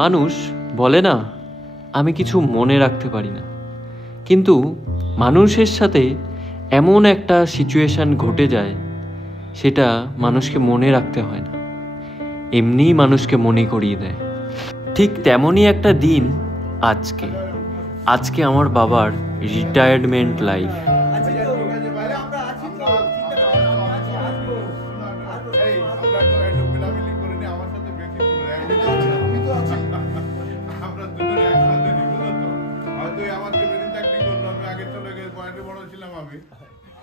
মানুষ বলে না আমি কিছু মনে রাখতে পারি না, কিন্তু মানুষের সাথে এমন একটা সিচুয়েশান ঘটে যায় সেটা মানুষকে মনে রাখতে হয় না, এমনিই মানুষকে মনে করিয়ে দেয়। ঠিক তেমনই একটা দিন আজকে আমার বাবার রিটায়ারমেন্ট লাইফ।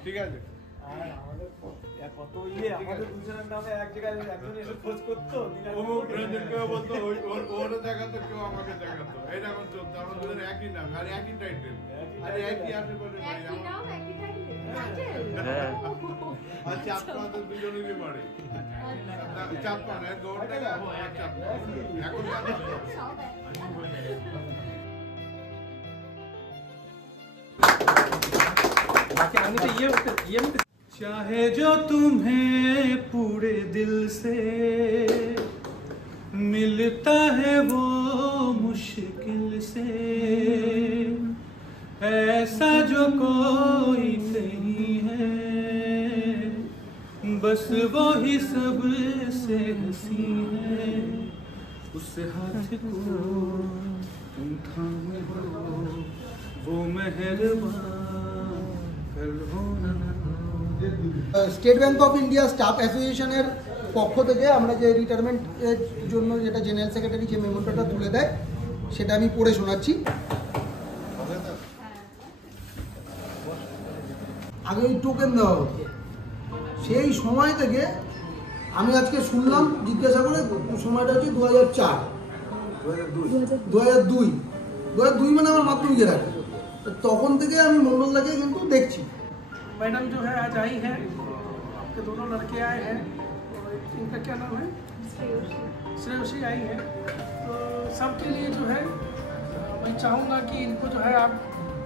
ঠিক আছে, কত ইয়ে আমাদের দুজনের নামে এক জায়গায় একজন এসে খোঁজ করতো, কেউ বলতো ওরা দেখাতো, কেউ আমাকে দেখাতো। এই এখন চলতো, আমরা দুজন একই নাম আর একই টাইটেল আর একই আশেপাশে বাড়ি। আর চাঁদপাড়া তো দুজনেরই বাড়ি। চাঁদপাড়া গৌড়টা এখন चाहे जो तुम्हें पूरे दिल से मिलता है वो मुश्किल से, ऐसा जो कोई नहीं है, बस वो ही सबसे हंसी है। उस हाथ को तुम थामे हो, वो मेहरबान state bank of India staff অ্যাসোসিয়েশনের পক্ষ থেকে আমরা যে রিটায়ারমেন্টের জন্য যেটা জেনারেল সেক্রেটারি যে মেমোটা তুলে দেয় সেটা আমি পড়ে শোনাচ্ছি। আগে এই টোকেন দেওয়া হতো, সেই সময় থেকে আমি আজকে শুনলাম জিজ্ঞাসা করে, সময়টা হচ্ছে 2002 মানে আমার মাধ্যমিকের আগে। তখন থেকে আমি মন্ডলদাকে কিন্তু দেখছি। मैडम जो है आज आई है, आपके दोनों लड़के आए हैं, और इनका क्या नाम है, श्रेयोशी आई है। तो सबके लिए जो है मैं चाहूँगा कि इनको जो है आप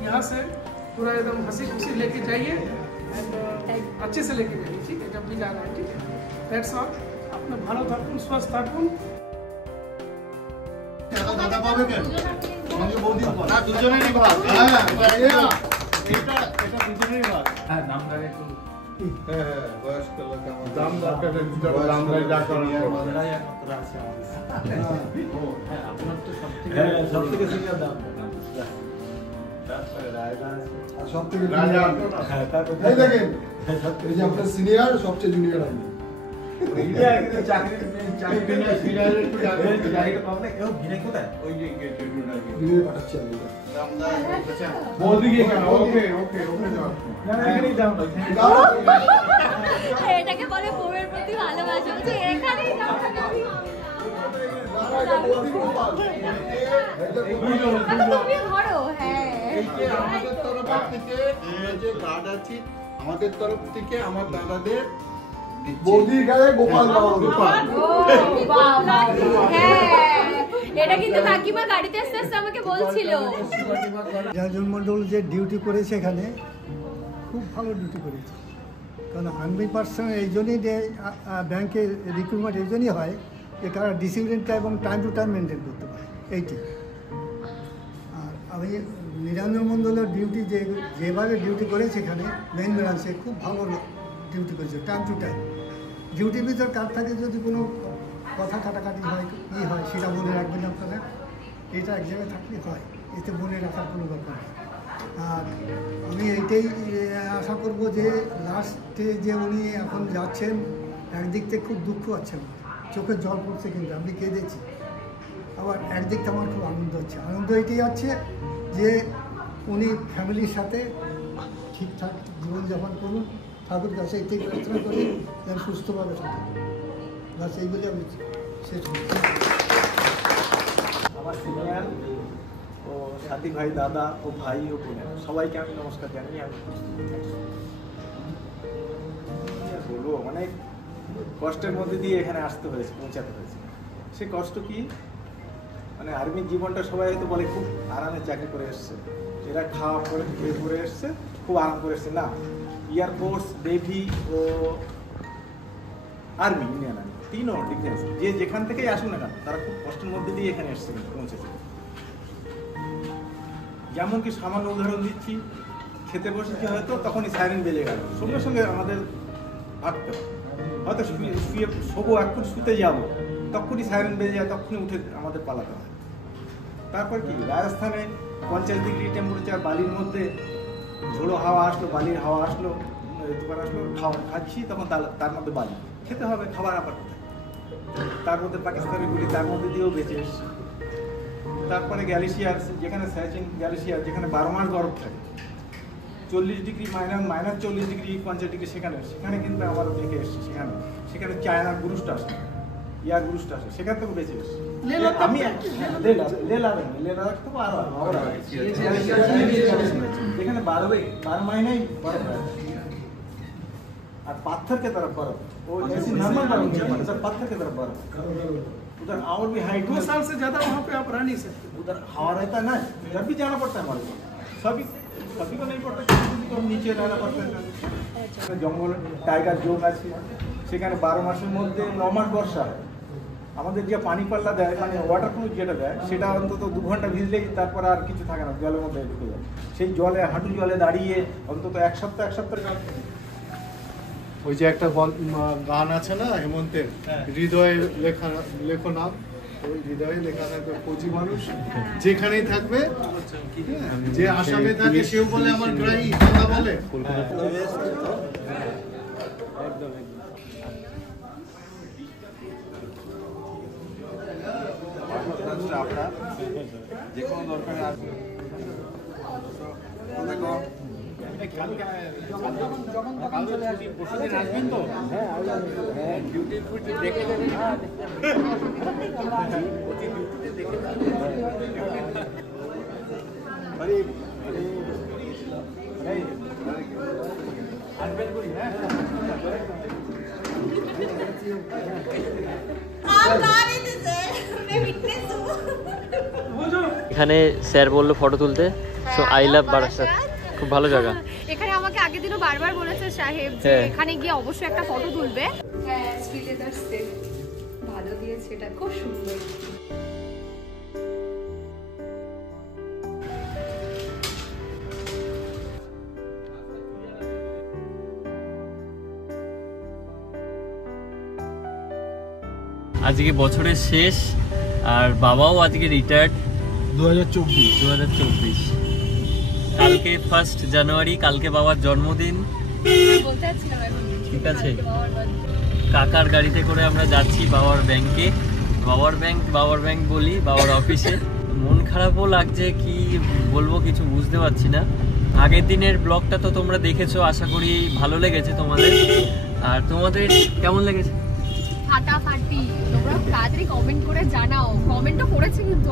यहाँ से पूरा एकदम हंसी खुशी लेके जाइए एंड अच्छे से लेके जाइए, ठीक है, जब भी जा रहे हैं, ठीक है। That's all. अपने ভালো থাকুন, সুস্থ থাকুন। দাদা পাবে কেন? সঙ্গে বৌদি না, দুজনেরই ভাগ। হ্যাঁ, এটা দুজনেরই ভাগ। হ্যাঁ, নামদারে একটু বয়স্ক লোক আমার দামদারে যা করার আছে আমাদের। হ্যাঁ, আপনার তো সবথেকে সিনিয়র দাম। সব থেকে রাজা। হ্যাঁ, তারপর এই দেখেন, এই যে আপনার সিনিয়র, সবচেয়ে জুনিয়র আমি। চাকরি না সিনিয়র একটু জায়গাটা পাবো না। কেউ ভিনে কোথায়? ওই যে ভিনে পাঠাচ্ছি আমি। বলদি গিয়ে কেন? ওকে যাও। না এখানেই যাও না। এটাকে বলে বউয়ের প্রতি ভালোবাসা, বলছে এখানেই যাও না। তুমি ধরো, হ্যাঁ, আমাদের তরফ থেকে যে কার্ড আছে, আমাদের তরফ থেকে আমার দাদাদের বৌদির গায়ে গোপাল বাবু। এটা কিন্তু কাকিমা গাড়িতে আসতে আসতে আমাকে বলছিল। রাজন মন্ডল যে ডিউটি করেছে এখানে খুব ভালো ডিউটি করেছে, কারণ 100% এই জন্যই ব্যাংকে রিক্রুটমেন্ট এই জন্যই হয় যে কারণ ডিসিপ্লিনটা এবং টাইম টু টাইম মেনটেন করতে পারে, এইটি। আর আমি নিরঞ্জন মন্ডলের ডিউটি যেভাবে ডিউটি করেছে এখানে মেইন ব্রাঞ্চে খুব ভালো ডিউটি করেছে, টাইম টু টাইম। ডিউটির ভিতর কার থাকে যদি কোনো কথা কাটাকাটি হয়, হয় সেটা মনে রাখবেন আপনারা, এটা এক জায়গায় থাকলে হয়, এতে মনে রাখার কোনো ব্যাপার নেই। আর আমি এইটাই আশা করব যে লাস্টে যে উনি এখন যাচ্ছেন, একদিক থেকে খুব দুঃখ আছে, আমার চোখের জল পড়ছে, কিন্তু আমি কেঁদেছি। আবার একদিক থেকে আমার খুব আনন্দ হচ্ছে। আনন্দ এইটাই আছে যে উনি ফ্যামিলির সাথে ঠিকঠাক জীবনযাপন করুন, ঠাকুর কাছে এটাই প্রার্থনা করি যেন সুস্থভাবে থাকে। বাস এইগুলি আমি শেষ করছি। আমার সিনিয়র ও সাথী ভাই, দাদা ও ভাই ও বোনের সবাইকে আমি নমস্কার জানাই। আমি বলবো মানে কষ্টের মধ্যে দিয়ে এখানে আসতে হয়েছে, পৌঁছাতে হয়েছে। সে কষ্ট কি, মানে আর্মির জীবনটা সবাই হয়তো বলে খুব আরামে চাকরি করে এসছে, এরা খাওয়া করে খেয়ে করে এসছে, খুব আরাম করে এসছে। না, এয়ারফোর্স, নেভি ও আর্মি, ইন্ডিয়ান আর্মি 3ও ডিফারেন্স। যে যেখান থেকেই আসুন না কেন তারা খুব কষ্টের মধ্যে দিয়ে এখানে এসছে পৌঁছেছে। যেমন কি সামান্য উদাহরণ দিচ্ছি, খেতে বসেছি হয়তো তখনই সাইরেন বেজে গেল, সঙ্গে সঙ্গে আমাদের ভাবতে হবে, হয়তো শুয়ে শোবো এখন শুতে যাবো তখনই সাইরেন বেজে যায়, তখনই উঠে আমাদের পালাতে হয়। তারপর কি রাজস্থানে 50 ডিগ্রি টেম্পারেচার, বালির মধ্যে ঝোড়ো হাওয়া আসলো, বালির হাওয়া আসলো, ঋতুকাল আসলো, খাচ্ছি তখন তার মধ্যে বালি খেতে হবে, খাবার আবার কোথায়? তার মধ্যে পাকিস্তানের গুলি তার মধ্যে দিয়েও বেঁচে এসছে। তারপরে গ্যালিসিয়ার, যেখানে সাইচিন গ্যালিসিয়ার, যেখানে 12 মাস বরফ থাকে, 40 ডিগ্রি মাইনাস 40 ডিগ্রি 50 ডিগ্রি, সেখানে কিন্তু আবার দেখে এসছে। সেখানে চায়নার গুরুসটা আসে, ইয়ার গুরুসটা আসে, সেখান থেকে বেঁচে এসছে। আমি যেখানে 12 महीने बर्फ है और पत्थर के तरफ बर्फ, वो ऐसी नॉर्मल बर्फ नहीं है, उधर पत्थर के तरफ बर्फ, उधर और भी हाइट 2 साल से ज्यादा वहाँ पे आप रह नहीं सकते। उधर हवा रहता है ना, जब भी जाना पड़ता है हमारे को, सभी को नहीं पड़ता, किसी को नीचे रहना पड़ता है। जंगल टाइगर जोन আছে, সেখানে 12 মাসের মধ্যে 9 মাস বর্ষা হয়। আমাদের যে পানি পাল্লা দেয়, মানে ওয়াটারপ্রুফ যেটা দেয়, সেটা অন্তত 2 ঘন্টা ভিজলেই তারপর আর কিছু থাকে না, জলের মধ্যে ঢুকে যায়। সেই জলে হাঁটু জলে দাঁড়িয়ে অন্তত এক সপ্তাহ ওই যে একটা গান আছে না হেমন্তের, হৃদয়ে লেখো নাম, ওই হৃদয়ে লেখা থাকবে ফৌজি মানুষ যেখানেই থাকবে, যে আসামে থাকে সেও বলে আমার গ্রাহী, কথা বলে আপনার যে কোনো দরকারে আসবে। আসবেন তো? হ্যাঁ, ডিউটি দেখে দেবেন। আসবেন করি, হ্যাঁ এখানে স্যার বললো ফটো তুলতে, সো আই লাভ বারাসাত, খুব ভালো জায়গা। এখানে আমাকে আগের দিনও বারবার বলেছে সাহেব যে এখানে গিয়ে অবশ্যই একটা ফটো তুলবে। হ্যাঁ, স্পিলেদার সেট ভালো দিয়েছে, এটা খুব সুন্দর। আজকে বছরের শেষ আর বাবাও আজকে রিটায়ার্ড 2024। কালকে 1 জানুয়ারি, কালকে বাবার জন্মদিন। বলতে চাচ্ছিলাম এখন। ঠিক আছে, কাকার গাড়িতে করে আমরা যাচ্ছি বাবার ব্যাংকে। বাবার ব্যাংক বলি, বাবার অফিসে। মন খারাপও লাগছে, কি বলবো কিছু বুঝতে পারছি না। আগের দিনের ব্লগটা তো তোমরা দেখেছো, আশা করি ভালো লেগেছে তোমাদের। আর তোমাদের কেমন লেগেছে? ফাটাফাটি, তোমরা তাড়াতাড়ি কমেন্ট করে জানাও। কমেন্টও করেছে কিন্তু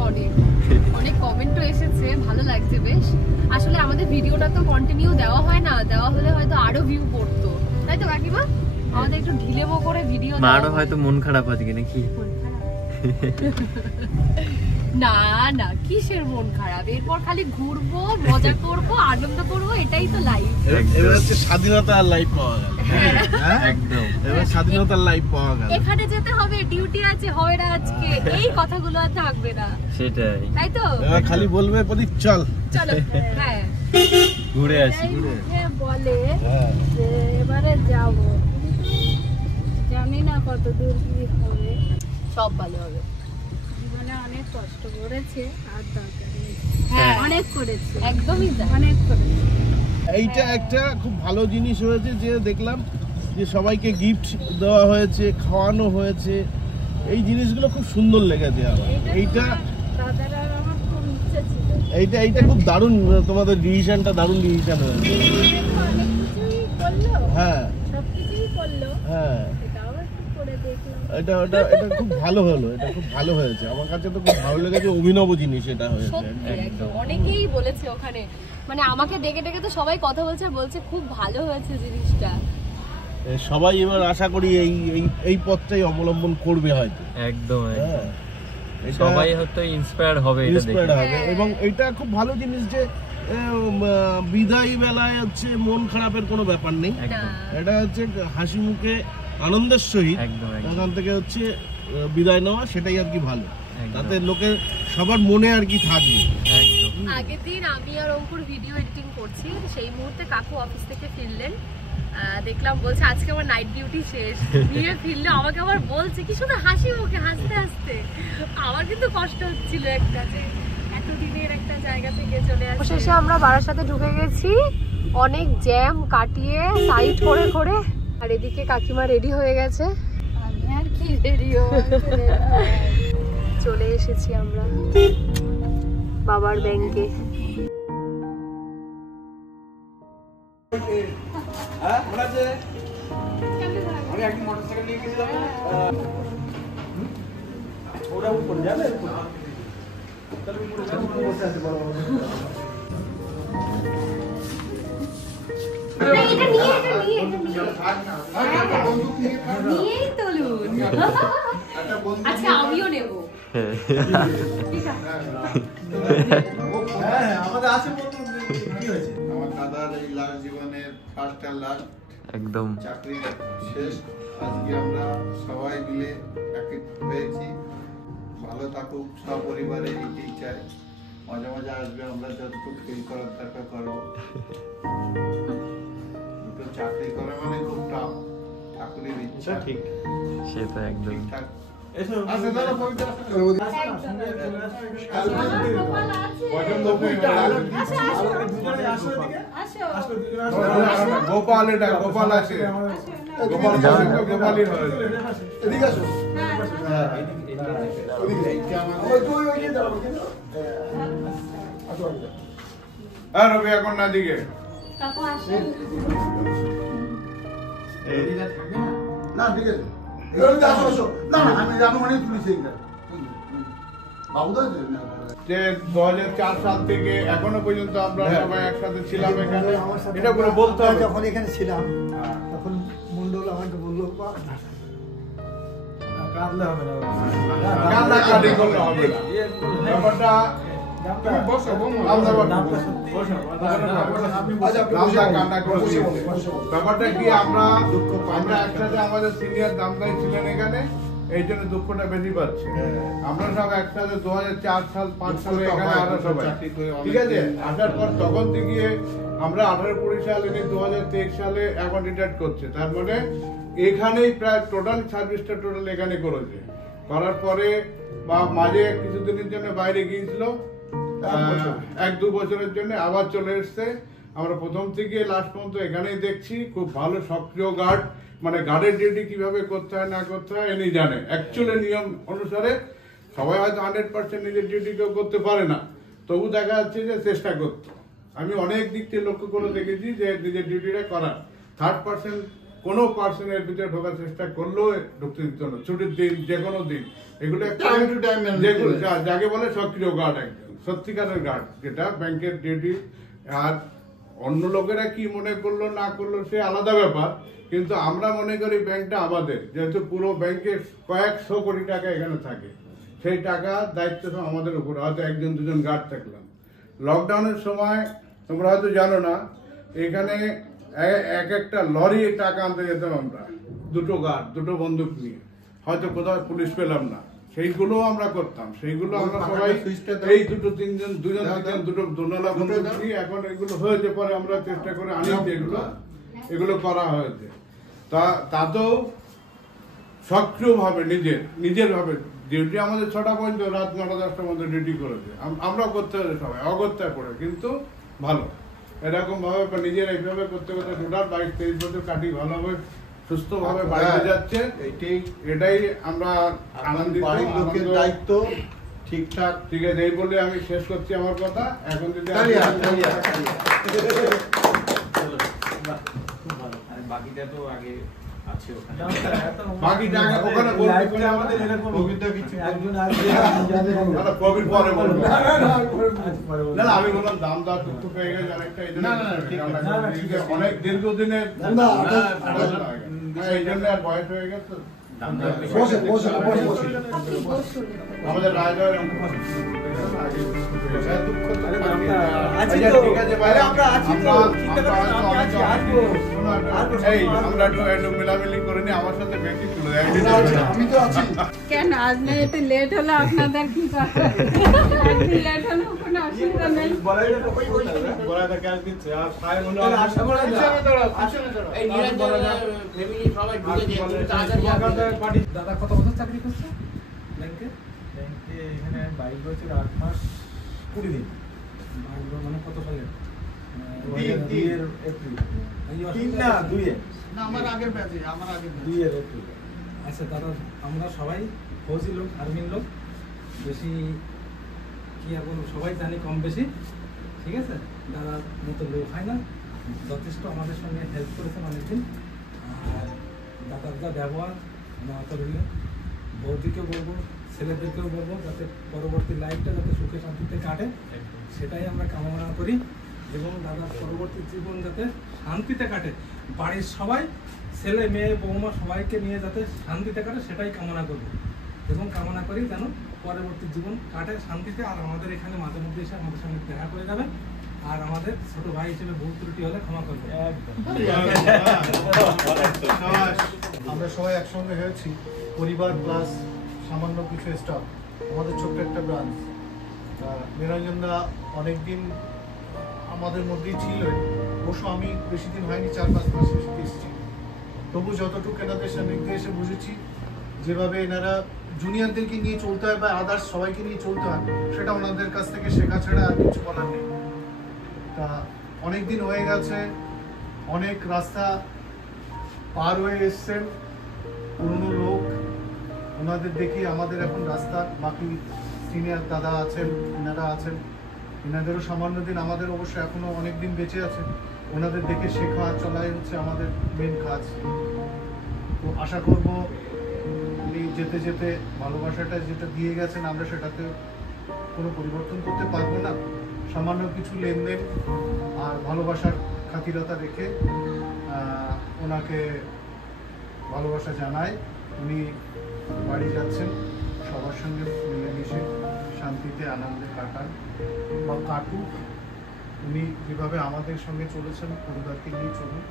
অনেক কমেন্টও এসেছে, ভালো লাগছে বেশ। আসলে আমাদের ভিডিওটা তো কন্টিনিউ দেওয়া হয় না, দেওয়া হলে হয়তো আরো ভিউ পড়তো, তাই তো কাকিমা? আমাদের একটু ঢিলেমো করে ভিডিও দাও। মারও হয়তো মন খারাপ আজকে নাকি? না না, কিসের মন খারাপ? এরপর খালি ঘুরবো, মজা করবো, আনন্দ করবো, এটাই তো লাইফ। এবার হচ্ছে স্বাধীনতার লাইফ পাওয়া গেল। একদম, এবার স্বাধীনতার লাইফ পাওয়া গেল। এখানে যেতে হবে, ডিউটি আছে, হয় না আজকে, এই কথাগুলো আর থাকবে না। সেটাই, তাই তো? এবার খালি বলবে প্রদীপ চল চলো, হ্যাঁ ঘুরে আসি। বলে যে এবারে যাব, জানি না কত দূর কি হবে। সব ভালো হবে। জীবনে অনেক কষ্ট করেছে, আর দরকার নেই। হ্যাঁ, অনেক করেছে, একদমই অনেক করেছে। এইটা একটা খুব ভালো জিনিস হয়েছে যে দেখলাম যে সবাইকে গিফট দেওয়া হয়েছে, খাওয়ানো হয়েছে, এই জিনিসগুলো খুব সুন্দর লেগেছে আমার। এইটা এইটা খুব দারুণ, তোমাদের ডিসিশনটা দারুণ ডিসিশন হয়েছে। হ্যাঁ হ্যাঁ, এটা খুব ভালো হলো, এটা খুব ভালো হয়েছে। আমার কাছে তো খুব ভালো লেগেছে, অভিনব জিনিস এটা হয়েছে। অনেকেই বলেছে ওখানে, মানে আমাকে ডেকে ডেকে তো সবাই কথা বলছে খুব ভালো হয়েছে জিনিসটা। সবাই এবার আশা করি এই পথটাই অবলম্বন করবে হয়তো। একদম সবাই হয়তো ইন্সপায়ার হবে এটা দেখে। এবং এটা খুব ভালো জিনিস যে বিদায় বেলায় হচ্ছে মন খারাপের কোনো ব্যাপার নেই। এটা হচ্ছে হাসি মুখে আনন্দের সহিত একদম, একদম। ওখান থেকে হচ্ছে বিদায় নেওয়া, সেটাই আর কি ভালো। তাতে লোকের সবার মনে আর কি থাকবে। আগের দিন আমি আর অঙ্কুর ভিডিও এডিটিং করছি, সেই মুহূর্তে কাকু অফিস থেকে ফিরলেন, দেখলাম বলছে আজকে আমার নাইট ডিউটি শেষ। দিয়ে ফিরলে আমাকে আবার বলছে কি শুধু হাসি মুখে হাসতে হাসতে। আমার কিন্তু কষ্ট হচ্ছিল একটা, যে এতদিনের একটা জায়গা থেকে চলে আসছে। শেষে আমরা বারাসাতে ঢুকে গেছি, অনেক জ্যাম কাটিয়ে সাইড করে করে। আর এদিকে কাকিমা রেডি হয়ে গেছে, আমি আর কি রেডি চলে এসেছি আমরা বাবার ব্যাংকে। আমি একদিন মোটরসাইকেল নিয়ে গেছিলাম, ওরা উপরে যাবে, তাহলে উপরে যাবে, বসে আছে বড় বড়। আচ্ছা আমিও নেবো। আমাদের আছে কি হয়েছে, আমার দাদার এই লাস্ট জীবনের ফার্স্ট আর লাস্ট একদম চাকরি শেষ। আজকে আমরা সবাই মিলে একত্রিত হয়েছি। ভালো থাকুক সপরিবারে, এইটাই চাই। মাঝে মাঝে আসবে, আমরা যতটুকু ফিল করার দরকার করবো। দুটো চাকরি করা মানে খুব টাফ, ঠাকুরের ইচ্ছা। ঠিক, সে তো একদম ঠিকঠাক। এসো আসো দাদা, পবিত্র আসো। গোপাল, এটা গোপাল আছে, গোপাল গোপালই হয়েছে। এদিকে আসো। হ্যাঁ রবি, এখন না দিকে না, ঠিক আছে। যে 2004 সাল থেকে এখনো পর্যন্ত আমরা সবাই একসাথে ছিলাম এখানে, এটা করে বলতে হবে। যখন এখানে ছিলাম তখন মন্ডল আমাকে বললো কাঁদলে হবে না, কান্নাকাটি করলে হবে না। ব্যাপারটা ব্যাপারটা কি, আমরা একসাথে, আমাদের সিনিয়র দামদাই ছিলেন এখানে, এই জন্য দুঃখটা বেশি পাচ্ছে। আমরা সব একসাথে 2004 সাল 5 সালে এখানে আসা সবাই, ঠিক আছে। আসার পর তখন থেকে আমরা 18-20 সাল এনে 2023 সালে এখন রিটায়ার করছে। তার মানে এখানেই প্রায় টোটাল সার্ভিসটা টোটাল এখানে করেছে। করার পরে বা মাঝে কিছুদিনের জন্য বাইরে গিয়েছিল, 1-2 বছরের জন্য আবার চলে এসছে। আমরা প্রথম থেকে লাস্ট পর্যন্ত এখানেই দেখছি। খুব ভালো সক্রিয় গার্ড, মানে গার্ডের ডিউটি কিভাবে করতে হয় না করতে হয় এনি জানে। অ্যাকচুয়ালি নিয়ম অনুসারে সবাই হয়তো 100% নিজের ডিউটি কেউ করতে পারে না, তবু দেখা যাচ্ছে যে চেষ্টা করতো। আমি অনেক দিক থেকে লক্ষ্য করে দেখেছি যে নিজের ডিউটিটা করার, থার্ড পার্সন কোনো পার্সনের ভিতরে ঢোকার চেষ্টা করলেও ঢুকতে দিত না। ছুটির দিন, যে কোনো দিন, এগুলো যাকে বলে সক্রিয় গার্ড, একদম সত্যিকারের গার্ড, যেটা ব্যাংকের ডিউটি। আর অন্য লোকেরা কি মনে করলো না করলো সে আলাদা ব্যাপার, কিন্তু আমরা মনে করি ব্যাংকটা আমাদের, যেহেতু পুরো ব্যাংকে কয়েকশো কোটি টাকা এখানে থাকে, সেই টাকা দায়িত্ব সব আমাদের উপর। হয়তো 1-2 গার্ড থাকলাম। লকডাউনের সময় তোমরা হয়তো জানো না, এখানে এক একটা লরি টাকা আনতে যেতাম আমরা, 2 গার্ড 2 বন্দুক নিয়ে, হয়তো কোথাও পুলিশ পেলাম না, সেইগুলো আমরা করতাম। সেইগুলো আমরা সবাই এই 2-3 দুটো দোনালা বন্দুক নিয়ে, এখন এগুলো হয়েছে, পরে আমরা চেষ্টা করে আনিছি, এগুলো করা হয়েছে। তাতেও সক্রিয়ভাবে নিজের ভাবে ডিউটি আমাদের 6টা পর্যন্ত, রাত 9টা-10টার মধ্যে ডিউটি করেছে। আমরাও করতে হবে সবাই, অগত্যায় পড়ে, কিন্তু ভালো এরকম ভাবে নিজের এইভাবে করতে করতে টোটাল 22-23 বছর কাটি ভালোভাবে সুস্থভাবে বাড়িতে যাচ্ছে। এটাই আমরা আনন্দিত। লোকের দায়িত্ব ঠিকঠাক, ঠিক আছে, এই বলে আমি শেষ করছি আমার কথা। এখন যদি বাকিটা তো আগে আছে, বাকিটা ওখানে বলবো, আমাদের এরকম কবিতা কিছু কবির পরে বলবো। না আমি বললাম দাম দর টুকটু পেয়ে গেছে অনেকটা, এই জন্য অনেক দীর্ঘদিনের এই জন্য আর বয়স হয়ে গেছে। আমাদের রাজা মিলামিলি করে নি আমার সাথে বেশি তুলে আমি তো আছি। কেন আজ না একটু লেট হলো আপনাদের কি কথা একদিন লেট হলো কোনো অসুবিধা নেই দাদা কত বছর চাকরি করছে ব্যাংকে? ব্যাংকে এখানে 22 বছর 8 মাস 20 দিন। মানে কত সালে? 2002 এর এপ্রিল। 3 না 2 এর। না আমার আগের ব্যাচে, আমার আগের 2 এর এপ্রিল। আচ্ছা দাদা, আমরা সবাই ফৌজি লোক, আর্মির লোক, বেশি কি আর বলবো, সবাই জানি কম বেশি, ঠিক আছে? দাদার মতো লোক হয় না, যথেষ্ট আমাদের সঙ্গে হেল্প করেছেন অনেকদিন। আর দাদার যা ব্যবহার আমরা অতদিনে বৌদিকেও বলবো, ছেলেদেরকেও বলবো, যাতে পরবর্তী লাইফটা যাতে সুখে শান্তিতে কাটে, সেটাই আমরা কামনা করি। এবং দাদার পরবর্তী জীবন যাতে শান্তিতে কাটে, বাড়ির সবাই, ছেলে মেয়ে বৌমা সবাইকে নিয়ে যাতে শান্তিতে কাটে, সেটাই কামনা করবো। এবং কামনা করি যেন পরবর্তী জীবন কাটে শান্তিতে। আর আমাদের এখানে মাঝে মধ্যে এসে আমাদের সঙ্গে দেখা করে যাবেন। আর আমাদের ছোট ভাই হিসেবে ভুল ত্রুটি হলে ক্ষমা করবেন। আমরা সবাই একসঙ্গে হয়েছি, পরিবার প্লাস সামান্য কিছু স্টাফ, আমাদের ছোট্ট একটা ব্রাঞ্চ। নিরঞ্জন দা অনেকদিন আমাদের মধ্যেই ছিল, অবশ্য আমি বেশি দিন হয়নি, 4-5 মাস এসেছি। তবু যতটুকু এনাদের সান্নিধ্যে এসে বুঝেছি, যেভাবে এনারা জুনিয়রদেরকে নিয়ে চলতে হয় বা আদার্স সবাইকে নিয়ে চলতে হয়, সেটা ওনাদের কাছ থেকে শেখা ছাড়া আর কিছু বলার নেই। তা অনেক দিন হয়ে গেছে, অনেক রাস্তা পার হয়ে এসছেন, পুরনো লোক, ওনাদের দেখি আমাদের এখন রাস্তা, বাকি সিনিয়র দাদা আছেন, এনারা আছেন, এনাদেরও সামান্য দিন, আমাদের অবশ্য এখনো অনেক দিন বেঁচে আছে, ওনাদের দেখে শেখা চলাই হচ্ছে আমাদের মেন কাজ। তো আশা করব উনি যেতে যেতে ভালোবাসাটা যেটা দিয়ে গেছেন, আমরা সেটাতে কোনো পরিবর্তন করতে পারবো না। সামান্য কিছু লেনদেন আর ভালোবাসার খাতিরতা রেখে ওনাকে ভালোবাসা জানাই। উনি বাড়ি যাচ্ছেন, সবার সঙ্গে মিলেমিশে শান্তিতে আনন্দে কাটান বা কাটুক। উনি যেভাবে আমাদের সঙ্গে চলেছেন, পরিবারকে নিয়ে চলুন,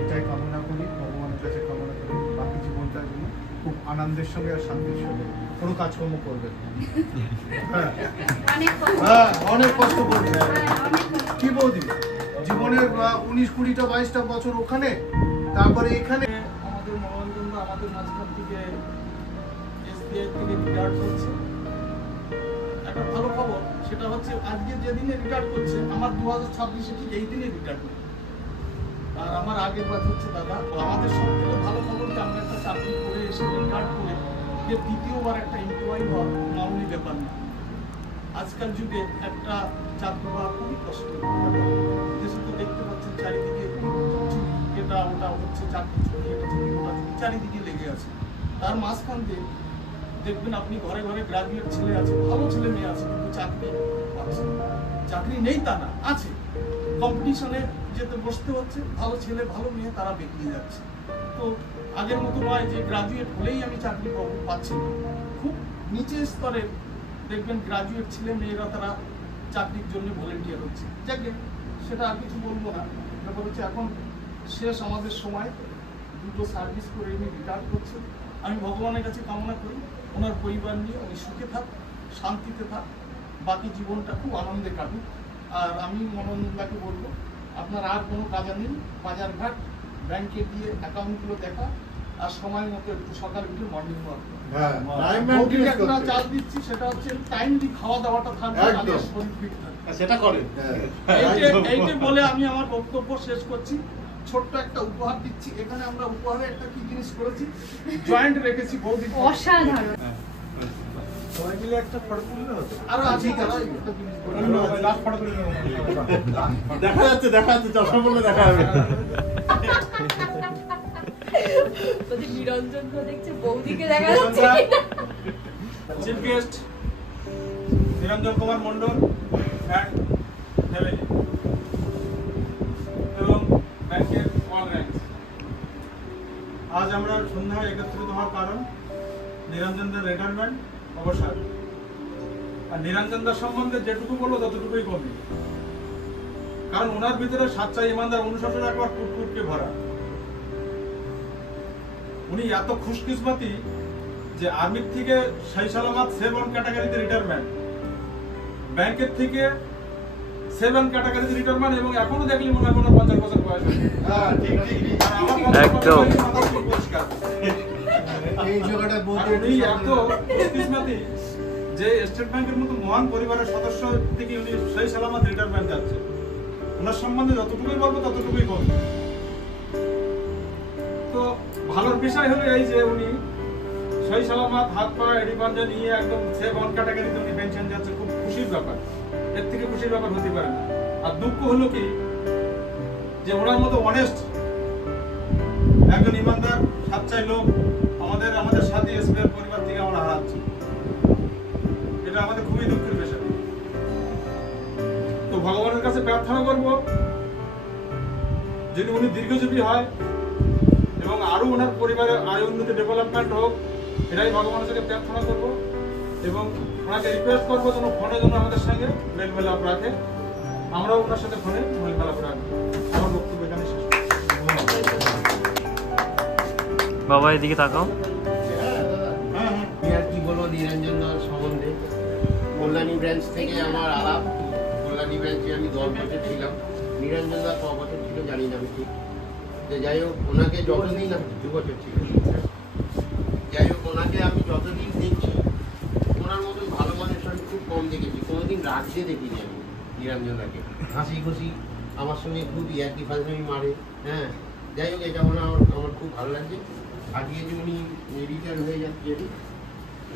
এটাই কামনা করি, ভগবানের কাছে কামনা করি। বাকি জীবনটা উনি খুব আনন্দের সঙ্গে আর শান্তির সঙ্গে কোনো কাজকর্ম করবেন। হ্যাঁ হ্যাঁ, অনেক কষ্ট করবেন। কি বৌদি, জীবনের 19-20টা 22টা বছর ওখানে, তারপরে এখানে। আমাদের মনোরঞ্জন দা আমাদের মাঝখান থেকে এসবিআই থেকে রিটায়ার করছে। একটা ভালো খবর, সেটা হচ্ছে আজকে যেদিনে রিটায়ার করছে, আমার 2026-এ ঠিক এই দিনে রিটায়ার করছে। আর আমার আগের বাদ হচ্ছে দাদা। আমাদের সব থেকে ভালো খবর যে আমরা একটা চাকরি করে এসে রিটায়ার করে যে দ্বিতীয়বার একটা এমপ্লয়ি হওয়া মামুলি ব্যাপার না। আজকাল যুগে একটা চাকরি হওয়া খুবই কষ্ট। দেশে তো দেখতে পাচ্ছেন চারিদিকে এটা ওটা হচ্ছে, চাকরি চুরি, এটা চুরি, ওটা চুরি, চারিদিকে লেগে আছে। তার মাঝখান দিয়ে দেখবেন আপনি ঘরে ঘরে গ্রাজুয়েট ছেলে আছে, ভালো ছেলে মেয়ে আছে, কিন্তু চাকরি পাচ্ছে না। চাকরি নেই তা না, আছে, কম্পিটিশনে যেতে বসতে হচ্ছে, ভালো ছেলে ভালো মেয়ে তারা বেরিয়ে যাচ্ছে। তো আগের মতো নয় যে গ্রাজুয়েট হলেই আমি চাকরি পাচ্ছি না। খুব নিচের স্তরে দেখবেন গ্রাজুয়েট ছেলে মেয়েরা তারা চাকরির জন্য ভলেন্টিয়ার হচ্ছে। যাকে সেটা আর কিছু বলবো না, ব্যাপার হচ্ছে এখন শেষ আমাদের সময়, দুটো সার্ভিস করে উনি রিটায়ার করছেন। আমি ভগবানের কাছে কামনা করি ওনার পরিবার নিয়ে উনি সুখে থাক, শান্তিতে থাক, বাকি জীবনটা খুব আনন্দে কাটুক। আর আমি মনোনন্দাকে বলবো, আপনার আর কোনো কাজ নেই, বাজারঘাট ব্যাংকে গিয়ে অ্যাকাউন্টগুলো দেখা, আর সময় মতো একটু সকালে উঠে মর্নিং ওয়াক। একটা চাল দিচ্ছি, সেটা হচ্ছে টাইমলি খাওয়া দাওয়াটা থাকবে, তাহলে শরীর ফিট থাকবে। সেটা করে এইটা বলে আমি আমার বক্তব্য শেষ করছি। ছোট্ট একটা উপহার দিচ্ছি, এখানে আমরা উপহারে একটা কি জিনিস করেছি, জয়েন্ট রেখেছি বৌদি, অসাধারণ। সবাই মিলে একটা ফটো তুললে হতো। আরো আছে যারা একটা জিনিস করে। লাস্ট ফটো তুলে নেবো। দেখা যাচ্ছে, দেখা যাচ্ছে, চশমা পড়লে দেখা যাবে। বলছি নিরঞ্জন তো দেখছে বৌদিকে দেখা যাচ্ছে। Chief guest Niranjan Kumar Mondal and family এবং ব্যাংকের অল র্যাঙ্কস। আজ আমরা সন্ধ্যায় একত্রিত হওয়ার কারণ নিরঞ্জনদের রিটায়ারমেন্ট, অবসর। আর নিরঞ্জন দাস সম্বন্ধে যেটুকু বলবো ততটুকুই কমই, কারণ ওনার ভিতরে সাচ্চাই ইমানদার অনুশাসন একবার কুটকুটকে ভরা। উনি এত খুশকিসমতি যে আর্মির থেকে সেই সালামাত 7 ক্যাটাগরিতে রিটায়ারমেন্ট, ব্যাংকের থেকে 7 ক্যাটাগরিতে রিটায়ারমেন্ট, এবং এখনো দেখলি মনে হয় 50 বছর বয়স হয়েছে। হ্যাঁ ঠিক ঠিক একদম। এই জায়গাটা বলতে উনি এত খুশকিসমতি যে স্টেট ব্যাংকের মতো মহান পরিবারের সদস্য থেকে উনি সেই সালামাত রিটায়ারমেন্ট যাচ্ছে। ওনার সম্বন্ধে যতটুকুই বলবো ততটুকুই বলবো। তো ভালোর বিষয় হলো এই যে উনি সেই সালামাত হাত পা এডি পাঞ্জা নিয়ে একদম 7 ক্যাটাগরিতে উনি পেনশন যাচ্ছে, খুব খুশির ব্যাপার। এর থেকে খুশির ব্যাপার হতে পারে না। আর দুঃখ হলো কি যে ওনার মতো অনেস্ট একজন ইমানদার সাচ্চাই লোক আমাদের সাথী এসবিআর পরিবার থেকে আমরা হারাচ্ছি। এটা আমাদের খুবই দুঃখের বিষয়। তো ভগবানের কাছে প্রার্থনা করব যদি উনি দীর্ঘজীবী হয় এবং আরো ওনার পরিবারের আয় উন্নতি ডেভেলপমেন্ট হোক, এটাই ভগবানের কাছে প্রার্থনা করব এবং ওনাকে রিকোয়েস্ট করবো যেন ফোনে যেন আমাদের সঙ্গে মেলমেলাপ রাখে, আমরাও ওনার সাথে ফোনে মেলমেলাপ রাখবো। আমার বক্তব্য এখানে শেষ। বাবা এদিকে তাকাও। আর কি বলবো নিরঞ্জন দাস সম্বন্ধে, কল্যাণী ব্রাঞ্চ থেকে আমার আলাপ। কল্যাণী ব্রাঞ্চে আমি 10 বছর ছিলাম, নিরঞ্জন দাস 6 বছর ছিল জানি না আমি ঠিক। যে যাই হোক ওনাকে যতদিন 2 বছর ছিল, যাই হোক ওনাকে আমি যতদিন দেখছি ওনার মতন ভালো মানুষ আমি খুব কম দেখেছি। কোনোদিন রাজ্যে দেখিনি আমি নিরঞ্জনদাকে। হাসি খুশি আমার সঙ্গে খুব ইয়ার্কি ফাজলামি মারে। হ্যাঁ যাই হোক এটা আমার খুব ভালো লাগছে। আজকে যে উনি রিটায়ার হয়ে যাচ্ছে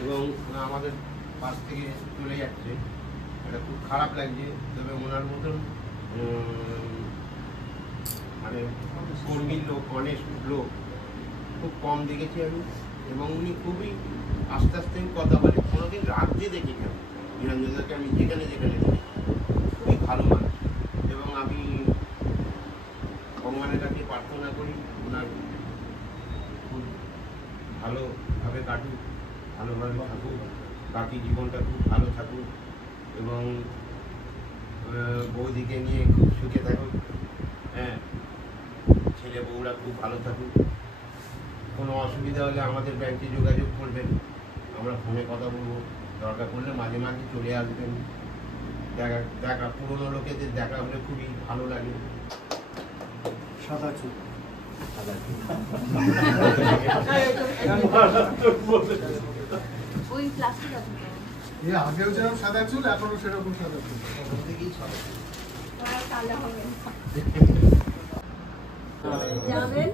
এবং আমাদের পাশ থেকে চলে যাচ্ছে, এটা খুব খারাপ লাগছে। তবে ওনার মতন মানে কর্মীর লোক, অনেস্ট লোক খুব কম দেখেছি আমি। এবং উনি খুবই আস্তে আস্তে কথা বলে, কোনোদিন রাজ্যে দেখিনি আমি নিরঞ্জনদাকে। আমি যেখানে যেখানে দেখি খুবই ভালো মানুষ। এবং আমি ভগবানের কাছে প্রার্থনা করি ওনার খুব ভালোভাবে কাটুক, ভালোভাবে থাকুক, বাকি জীবনটা খুব ভালো থাকুক এবং বৌদিকে নিয়ে খুব সুখে থাকুক। হ্যাঁ ছেলে বউরা খুব ভালো থাকুক। কোনো অসুবিধা হলে আমাদের ব্যাংকে যোগাযোগ করবেন, আমরা ফোনে কথা বলবো। দরকার পড়লে মাঝে মাঝে চলে আসবেন। দেখা পুরোনো লোকেদের দেখা হলে খুবই ভালো লাগে। সাদা চুল ওই প্লাস্টিক আছে আগেও যেরকম সাদা চুল এখনো সেরকম সাদা চুল। কালো হবে। যাবেন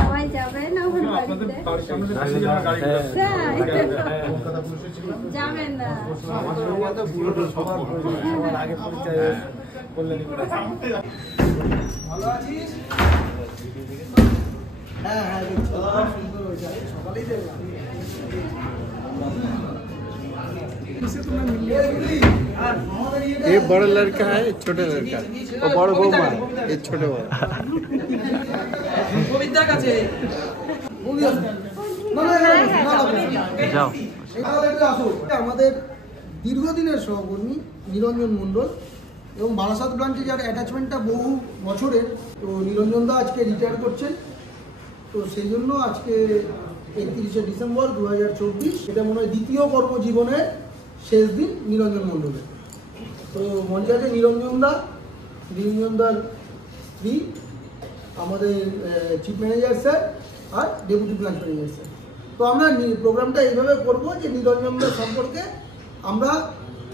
সবাই যাবেন আমার বাড়িতে। যাবেন না ভালো আছিস? হ্যাঁ হ্যাঁ সুন্দর হয়েছে, সকালেই দেখলাম। ये बड़ा लड़का है, छोटा लड़का वो बड़ बउमा, ये छोटे बउमा। যাও। আমাদের দীর্ঘদিনের সহকর্মী নিরঞ্জন মণ্ডল এবং বারাসাত ব্রাঞ্চে যার অ্যাটাচমেন্টটা বহু বছরের, তো নিরঞ্জন দা আজকে রিটায়ার করছেন। তো সেই জন্য আজকে 31শে ডিসেম্বর 2024 এটা মনে হয় দ্বিতীয় কর্মজীবনের শেষ দিন নিরঞ্জন মণ্ডলের। তো মঞ্চে আছে নিরঞ্জনদার স্ত্রী, আমাদের চিফ ম্যানেজার স্যার আর ডেপুটি ব্রাঞ্চ ম্যানেজার স্যার। তো আমরা প্রোগ্রামটা এইভাবে করবো যে নিরঞ্জনদার সম্পর্কে আমরা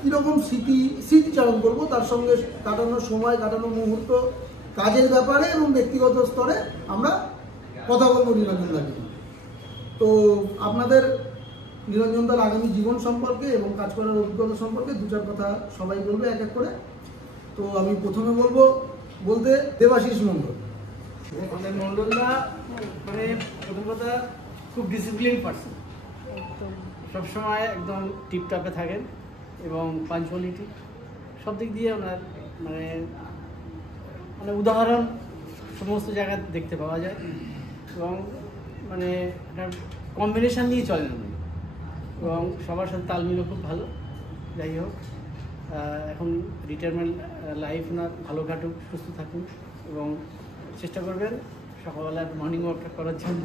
কীরকম স্মৃতিচারণ করবো, তার সঙ্গে কাটানো সময়, কাটানো মুহূর্ত, কাজের ব্যাপারে এবং ব্যক্তিগত স্তরে আমরা কথা বলবো নিরঞ্জনদাকে। তো আপনাদের নিরঞ্জনদার আগামী জীবন সম্পর্কে এবং কাজ করার অভিজ্ঞতা সম্পর্কে 2-4 কথা সবাই বলবে এক এক করে। তো আমি প্রথমে বলতে দেবাশিস মণ্ডল। আমাদের মণ্ডলদা মানে প্রথম কথা খুব ডিসিপ্লিন পার্সন, সবসময় একদম টিপটপে থাকেন এবং পাঞ্চুয়ালিটি সব দিক দিয়ে ওনার মানে উদাহরণ সমস্ত জায়গায় দেখতে পাওয়া যায় এবং মানে একটা কম্বিনেশান নিয়ে চলেন উনি এবং সবার সাথে তাল মিলও খুব ভালো যাই হোক এখন রিটায়ারমেন্ট লাইফ না ভালো কাটুক, সুস্থ থাকুন এবং চেষ্টা করবেন সকালবেলা মর্নিং ওয়াক করার জন্য,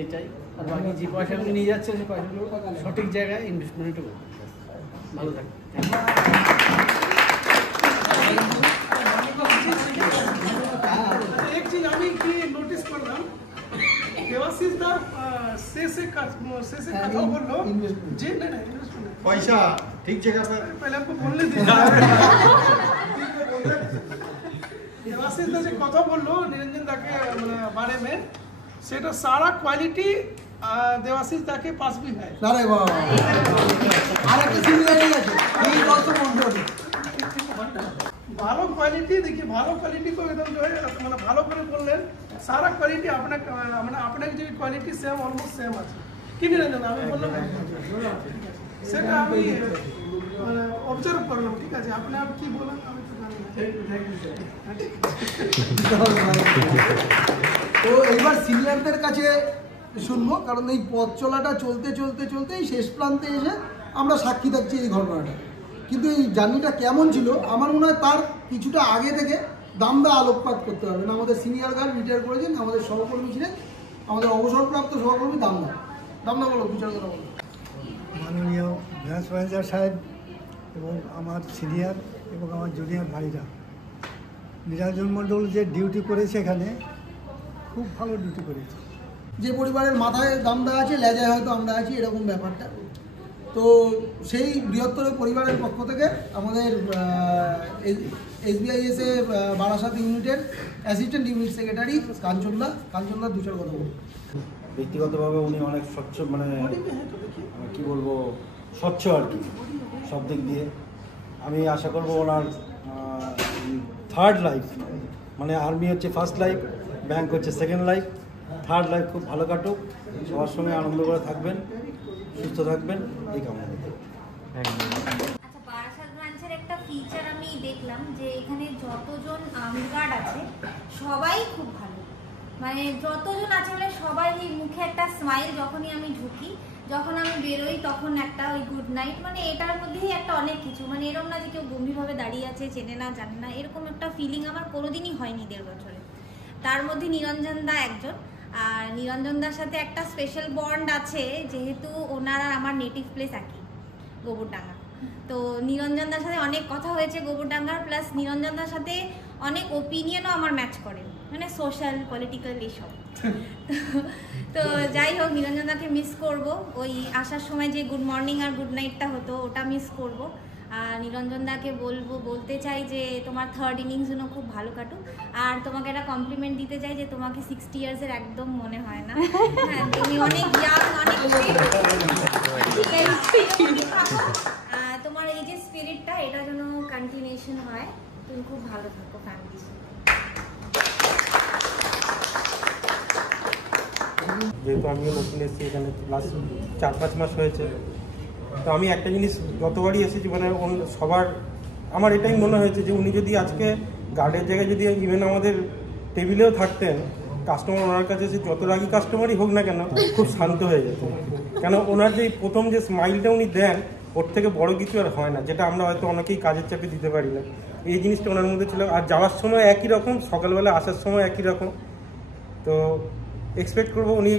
এইটাই। আর বাকি যে পয়সাগুলো নিয়ে যাচ্ছে সেই পয়সাগুলো সঠিক জায়গায় ইনভেস্টমেন্টও করুন। ভালো থাকুন। एक चीज আমি কি নোটিস করলাম, দেবাশিস দা শেষে কথা বললো যে না না पैसा ठीक जगह पर पहले आपको बोलने दीजिए। देवाशीष दा যে কথা বললো নিরঞ্জন দাকে মানে बारे में সেটা সারা কোয়ালিটি देवाशीष दा के पास भी है। আরে বাবা আরেকটা সিমিলারিটি আছে এই দর্শক মন্ডলী ভালো কোয়ালিটি देखिए, ভালো কোয়ালিটি को एकदम जो है মানে ভালো করে বললেন, সারা কোয়ালিটি আপনার মানে আপনার যে কোয়ালিটি সেম অলমোস্ট সেম আছে কি নিরঞ্জন আমি বললাম সেটা আমি মানে অবজার্ভ করলাম। ঠিক আছে, আপনি আর কি বলেন আমি তো জানি না। তো এইবার সিনিয়রদের কাছে শুনবো, কারণ এই পথ চলাটা চলতে চলতে চলতে এই শেষ প্রান্তে এসে আমরা সাক্ষী থাকছি এই ঘটনাটা। কিন্তু এই জার্নিটা কেমন ছিল আমার মনে হয় তার কিছুটা আগে থেকে দামদা আলোকপাত করতে পারবেন। আমাদের সিনিয়র গার্ড রিটায়ার করেছেন, আমাদের সহকর্মী ছিলেন, আমাদের অবসরপ্রাপ্ত সহকর্মী দামদা। দামদা বলো, বিচার কথা বলো। মাননীয় ব্রাঞ্চ ম্যানেজার সাহেব এবং আমার সিনিয়র এবং আমার জুনিয়র ভাইরা, নিরঞ্জন মণ্ডল যে ডিউটি করেছে এখানে খুব ভালো ডিউটি করেছে। যে পরিবারের মাথায় দামদা আছে লেজায় হয়তো আমরা আছি, এরকম ব্যাপারটা। তো সেই বৃহত্তর পরিবারের পক্ষ থেকে আমাদের SBIS বারাসাত ইউনিটের অ্যাসিস্ট্যান্ট ইউনিট সেক্রেটারি কাঞ্চনদা দুচার কথা বলবো। ব্যক্তিগতভাবে উনি অনেক স্বচ্ছ, মানে কি বলবো, স্বচ্ছ আর কি সব দিক দিয়ে। আমি আশা করবো ওনার থার্ড লাইফ, মানে আর্মি হচ্ছে ফার্স্ট লাইফ, ব্যাংক হচ্ছে সেকেন্ড লাইফ, থার্ড লাইফ খুব ভালো কাটুক, সবার সঙ্গে আনন্দ করে থাকবেন, সুস্থ থাকবেন, এই কামনা। আচ্ছা, বারাসাত ব্রাঞ্চের একটা ফিচার আমি দেখলাম যে এখানে যতজন আর্মি গার্ড আছে সবাই খুব ভালো, মানে যতজন আছে মানে সবাই মুখে একটা স্মাইল, যখনই আমি ঢুকি যখন আমি বেরোই তখন একটা ওই গুড নাইট, মানে এটার মধ্যেই একটা অনেক কিছু, মানে এরকম না যে কেউ গম্ভীরভাবে দাঁড়িয়ে আছে, চেনে না জানে না, এরকম একটা ফিলিং আমার কোনোদিনই হয়নি 1.5 বছরে। তার মধ্যে নিরঞ্জন দা একজন, আর নিরঞ্জন দার সাথে একটা স্পেশাল বন্ড আছে যেহেতু ওনার আর আমার নেটিভ প্লেস একই, গোবরডাঙ্গা। তো নিরঞ্জন দার সাথে অনেক কথা হয়েছে গোবরডাঙ্গার, প্লাস নিরঞ্জন দার সাথে অনেক ওপিনিয়নও আমার ম্যাচ করে, মানে সোশ্যাল পলিটিক্যাল এইসব। তো যাই হোক, নিরঞ্জন দাকে মিস করব, ওই আসার সময় যে গুড মর্নিং আর গুড নাইটটা হতো ওটা মিস করব। আর নিরঞ্জন দাকে বলতে চাই যে তোমার থার্ড ইনিংসগুলো খুব ভালো কাটুক। আর তোমাকে একটা কমপ্লিমেন্ট দিতে চাই যে তোমাকে 60 ইয়ার্সের একদম মনে হয় না। হ্যাঁ, তুমি অনেক ইয়াং, অনেক তোমার এই যে স্পিরিটটা এটা যেন কন্টিনিউশন হয়, তুমি খুব ভালো থাকো ফ্যামিলির সাথে। যেহেতু আমিও নতুন এসেছি এখানে, লাস্ট 4-5 মাস হয়েছে, তো আমি একটা জিনিস যতবারই এসেছি মানে সবার আমার এটাই মনে হয়েছে যে উনি যদি আজকে গার্ডের জায়গায় যদি ইভেন আমাদের টেবিলেও থাকতেন, কাস্টমার ওনার কাছে এসে যত রাগী কাস্টমারই হোক না কেন খুব শান্ত হয়ে যেত। কেন ওনার যে প্রথম যে স্মাইলটা উনি দেন ওর থেকে বড় কিছু আর হয় না, যেটা আমরা হয়তো অনেকেই কাজের চাপে দিতে পারি না। এই জিনিসটা ওনার মধ্যে ছিল। আর যাওয়ার সময় একই রকম, সকালবেলা আসার সময় একই রকম। তো এক্সপেক্ট করবো উনি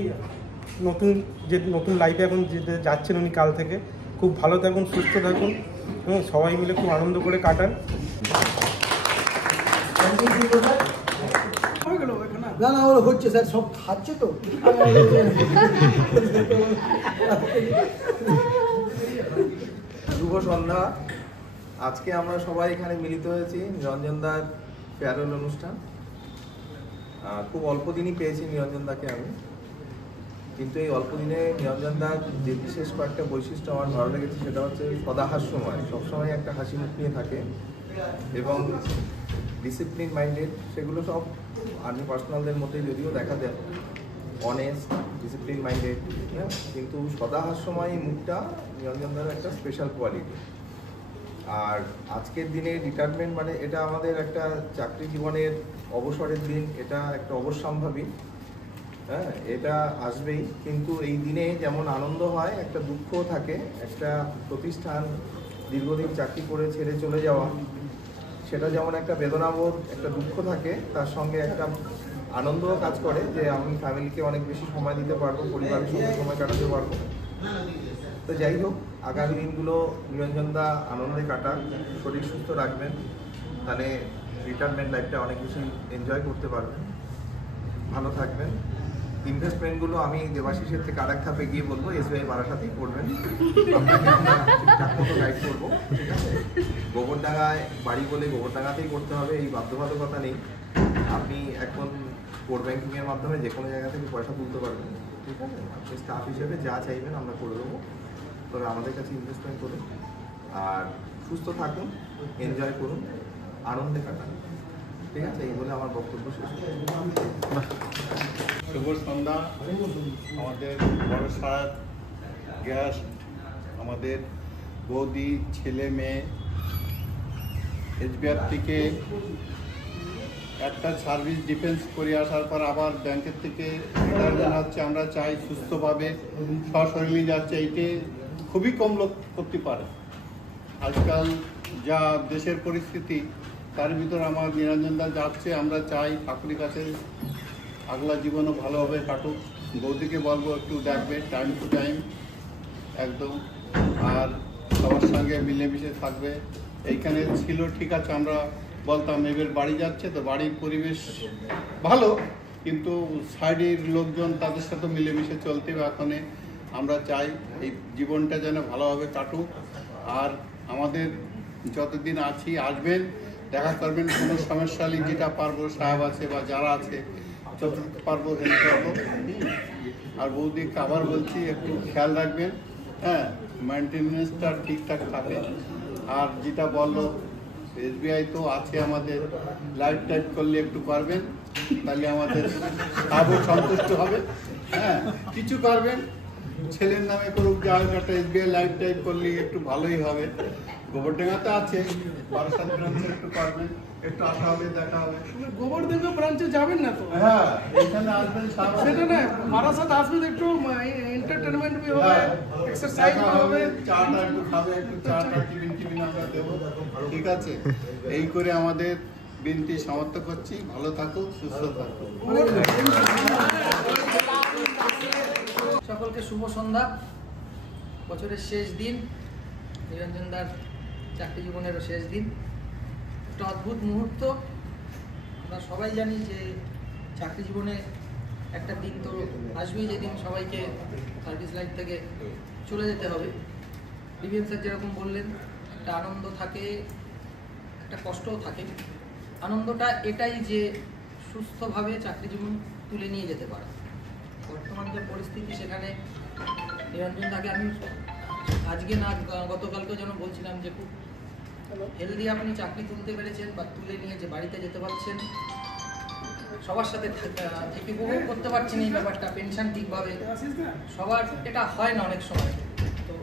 নতুন লাইফে এখন যেতে যাচ্ছেন উনি কাল থেকে, খুব ভালো থাকুন, সুস্থ থাকুন এবং সবাই মিলে খুব আনন্দ করে কাটান। না না, ওরা হচ্ছে স্যার, সব খাচ্ছে তো। শুভ সন্ধ্যা। আজকে আমরা সবাই এখানে মিলিত হয়েছি নিরঞ্জন দার ফেয়ারওয়েল অনুষ্ঠান। খুব অল্প দিনই পেয়েছি নিরঞ্জন দাকে আমি, কিন্তু এই অল্প দিনে নিরঞ্জন দার যে বিশেষ কয়েকটা বৈশিষ্ট্য আমার ভালো লেগেছে সেটা হচ্ছে সদা হাস্যময়, সবসময় একটা হাসি মুখ নিয়ে থাকে এবং ডিসিপ্লিন মাইন্ডেড। সেগুলো সব আর্মি পার্সোনালদের মধ্যে যদিও দেখা দেয়, অনেস্ট, ডিসিপ্লিন মাইন্ডেড, হ্যাঁ, কিন্তু সদা হাস্যময় মুখটা নিরঞ্জন দার একটা স্পেশাল কোয়ালিটি। আর আজকের দিনে রিটায়ারমেন্ট মানে এটা আমাদের একটা চাকরি জীবনের অবসরের দিন, এটা একটা অবশ্যম্ভাবী। হ্যাঁ, এটা আসবেই, কিন্তু এই দিনে যেমন আনন্দ হয়, একটা দুঃখও থাকে। একটা প্রতিষ্ঠান দীর্ঘদিন চাকরি করে ছেড়ে চলে যাওয়া, সেটা যেমন একটা বেদনাবোধ, একটা দুঃখ থাকে, তার সঙ্গে একটা আনন্দও কাজ করে যে আমি ফ্যামিলিকে অনেক বেশি সময় দিতে পারবো, পরিবারের সঙ্গে সময় কাটাতে পারবো। তো যাই হোক, আগামী দিনগুলো নিরঞ্জনদা আনন্দে কাটাক, শরীর সুস্থ রাখবেন, তাহলে রিটায়ারমেন্ট লাইফটা অনেক বেশি এনজয় করতে পারবেন, ভালো থাকবেন। ইনভেস্টমেন্টগুলো আমি দেবাশিসের থেকে আরেক ধাপে গিয়ে বলবো SBI বারাসাতেই করবেন, আপনাকে আমরা ঠিকঠাক মতো গাইড করবো, ঠিক আছে? গোবরডাঙ্গায় বাড়ি বলে গোবরডাঙ্গাতেই করতে হবে এই বাধ্যবাধকতা নেই। আপনি এখন কোর ব্যাংকিংয়ের মাধ্যমে যে কোনো জায়গা থেকে পয়সা তুলতে পারবেন, ঠিক আছে? আপনি স্টাফ হিসেবে যা চাইবেন আমরা করে দেবো, তবে আমাদের কাছে ইনভেস্টমেন্ট করুন আর সুস্থ থাকুন, এনজয় করুন, আনন্দে কাটান, ঠিক আছে? এই বলে আমার বক্তব্য শেষ। শুভ সন্ধ্যা। আমাদের বড় স্যার, গেস্ট, আমাদের বৌদি, ছেলে মেয়ে, SBI থেকে একটা সার্ভিস ডিফেন্স করে আসার পর আবার ব্যাংকের থেকে রিটায়ারমেন্ট হচ্ছে। আমরা চাই সুস্থভাবে সশরীরে যাচ্ছে, এইটে খুবই কম লোক করতে পারে। আজকাল যা দেশের পরিস্থিতি, তার ভিতর আমার নিরঞ্জনদা যাচ্ছে। আমরা চাই ঠাকুরের কাছে আগলা জীবনও ভালোভাবে কাটুক। বৌদিকে বলবো একটু দেখবে টাইম টু টাইম একদম, আর সবার সঙ্গে মিলেমিশে থাকবে। এইখানে ছিল ঠিক আছে, আমরা বলতাম এবার বাড়ি যাচ্ছে, তো বাড়ির পরিবেশ ভালো, কিন্তু সাইডের লোকজন তাদের সাথে মিলেমিশে চলতে হবে। এখন আমরা চাই এই জীবনটা যেন ভালোভাবে কাটুক, আর আমাদের যতদিন আছি আসবেন, দেখা করবেন, কোনো সমস্যা হলে যেটা পারবো সাহেব আছে বা যারা আছে যতটুকু পারবো হেল্প করবো। আর বৌদিকে আবার বলছি একটু খেয়াল রাখবেন, হ্যাঁ, মেনটেন্যান্সটা ঠিকঠাক থাকে। আর যেটা বললো SBI তো আছে আমাদের, লাইফ টাইপ করলে একটু করবেন, তাহলে আমাদের সাহেবও সন্তুষ্ট হবে। হ্যাঁ, কিছু করবেন, ছেলের নামে করুক, যা হোক একটা SBI লাইফ টাইপ করলে একটু ভালোই হবে। গোবরডাঙ্গাতে আছে, বারাসাত ব্রাঞ্চে একটু করবেন, একটু আসা হবে, দেখা হবে। গোবরডাঙ্গা ব্রাঞ্চে যাবেন না তো? হ্যাঁ, এখানে আসবেন, সেটা না, বারাসাত আসবেন, একটু এন্টারটেনমেন্ট भी হবে, এক্সারসাইজ হবে, চাটা একটু খাবে, একটু চাটা টিফিন আমরা দেবো, ঠিক আছে? এই করে আমাদের বিনতি সমাপ্ত করছি। ভালো থাকুক, সুস্থ থাকুক। সকলকে শুভ সন্ধ্যা। বছরের শেষ দিন, নিরঞ্জনদার চাকরি জীবনেরও শেষ দিন। একটা অদ্ভুত মুহূর্ত। আমরা সবাই জানি যে চাকরি জীবনে একটা দিন তো আসবেই, যেদিন সবাইকে সার্ভিস লাইফ থেকে চলে যেতে হবে। ডিভিএন স্যার যেরকম বললেন, একটা আনন্দ থাকে, একটা কষ্টও থাকে। আনন্দটা এটাই যে সুস্থভাবে চাকরি জীবন তুলে নিয়ে যেতে পারে। বর্তমান যে পরিস্থিতি, সেখানে নিরঞ্জনদাকে আমি আজকে না গতকালকেও যেন বলছিলাম যে খুব হেলদি আপনি চাকরি তুলতে পেরেছেন বা তুলে নিয়ে যে বাড়িতে যেতে পারছেন, সবার সাথে থেকে উপভোগ করতে পারছেন এই ব্যাপারটা। পেনশন ঠিকভাবে সবার এটা হয় না অনেক সময়, তো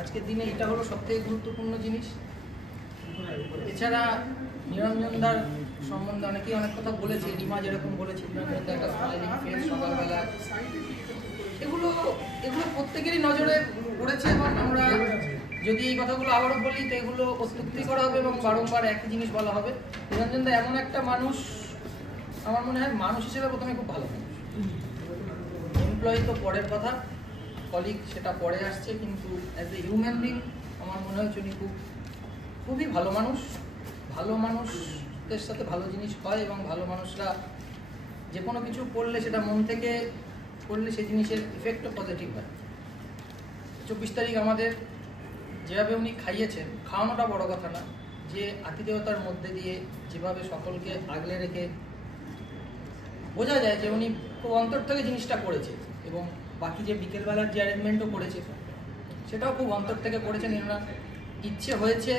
আজকের দিনে এটা হলো সবথেকে গুরুত্বপূর্ণ জিনিস। এছাড়া নিরঞ্জনদার সম্বন্ধে অনেকেই অনেক কথা বলেছে, রিমা যেরকম বলেছে, নিরঞ্জনদার একটা স্মাইলিং ফেস সকালবেলা, এগুলো প্রত্যেকেরই নজরে পড়েছে। এবং আমরা যদি এই কথাগুলো আবারও বলি তো এগুলো অত্যুক্তি করা হবে এবং বারংবার একই জিনিস বলা হবে। নিরঞ্জনদা এমন একটা মানুষ, আমার মনে হয় মানুষ হিসেবে প্রথমে খুব ভালো মানুষ। এমপ্লয়ি তো পরের কথা, কলিগ সেটা পরে আসছে, কিন্তু অ্যাজ এ হিউম্যান বিং আমার মনে হয়েছে উনি খুবই ভালো মানুষ। ভালো মানুষদের সাথে ভালো জিনিস হয় এবং ভালো মানুষরা যে কোনো কিছু করলে সেটা মন থেকে করলে সেই জিনিসের ইফেক্টও পজিটিভ হয়। 24 তারিখ আমাদের যেভাবে উনি খাইয়েছেন, খাওয়ানোটা বড় কথা না, যে আতিথেয়তার মধ্যে দিয়ে যেভাবে সকলকে আগলে রেখে বোঝা যায় যে উনি খুব অন্তর থেকে জিনিসটা করেছে। এবং বাকি যে বিকেলবেলার যে অ্যারেঞ্জমেন্টও করেছে সেটাও খুব অন্তর থেকে করেছেন। এনার ইচ্ছে হয়েছে,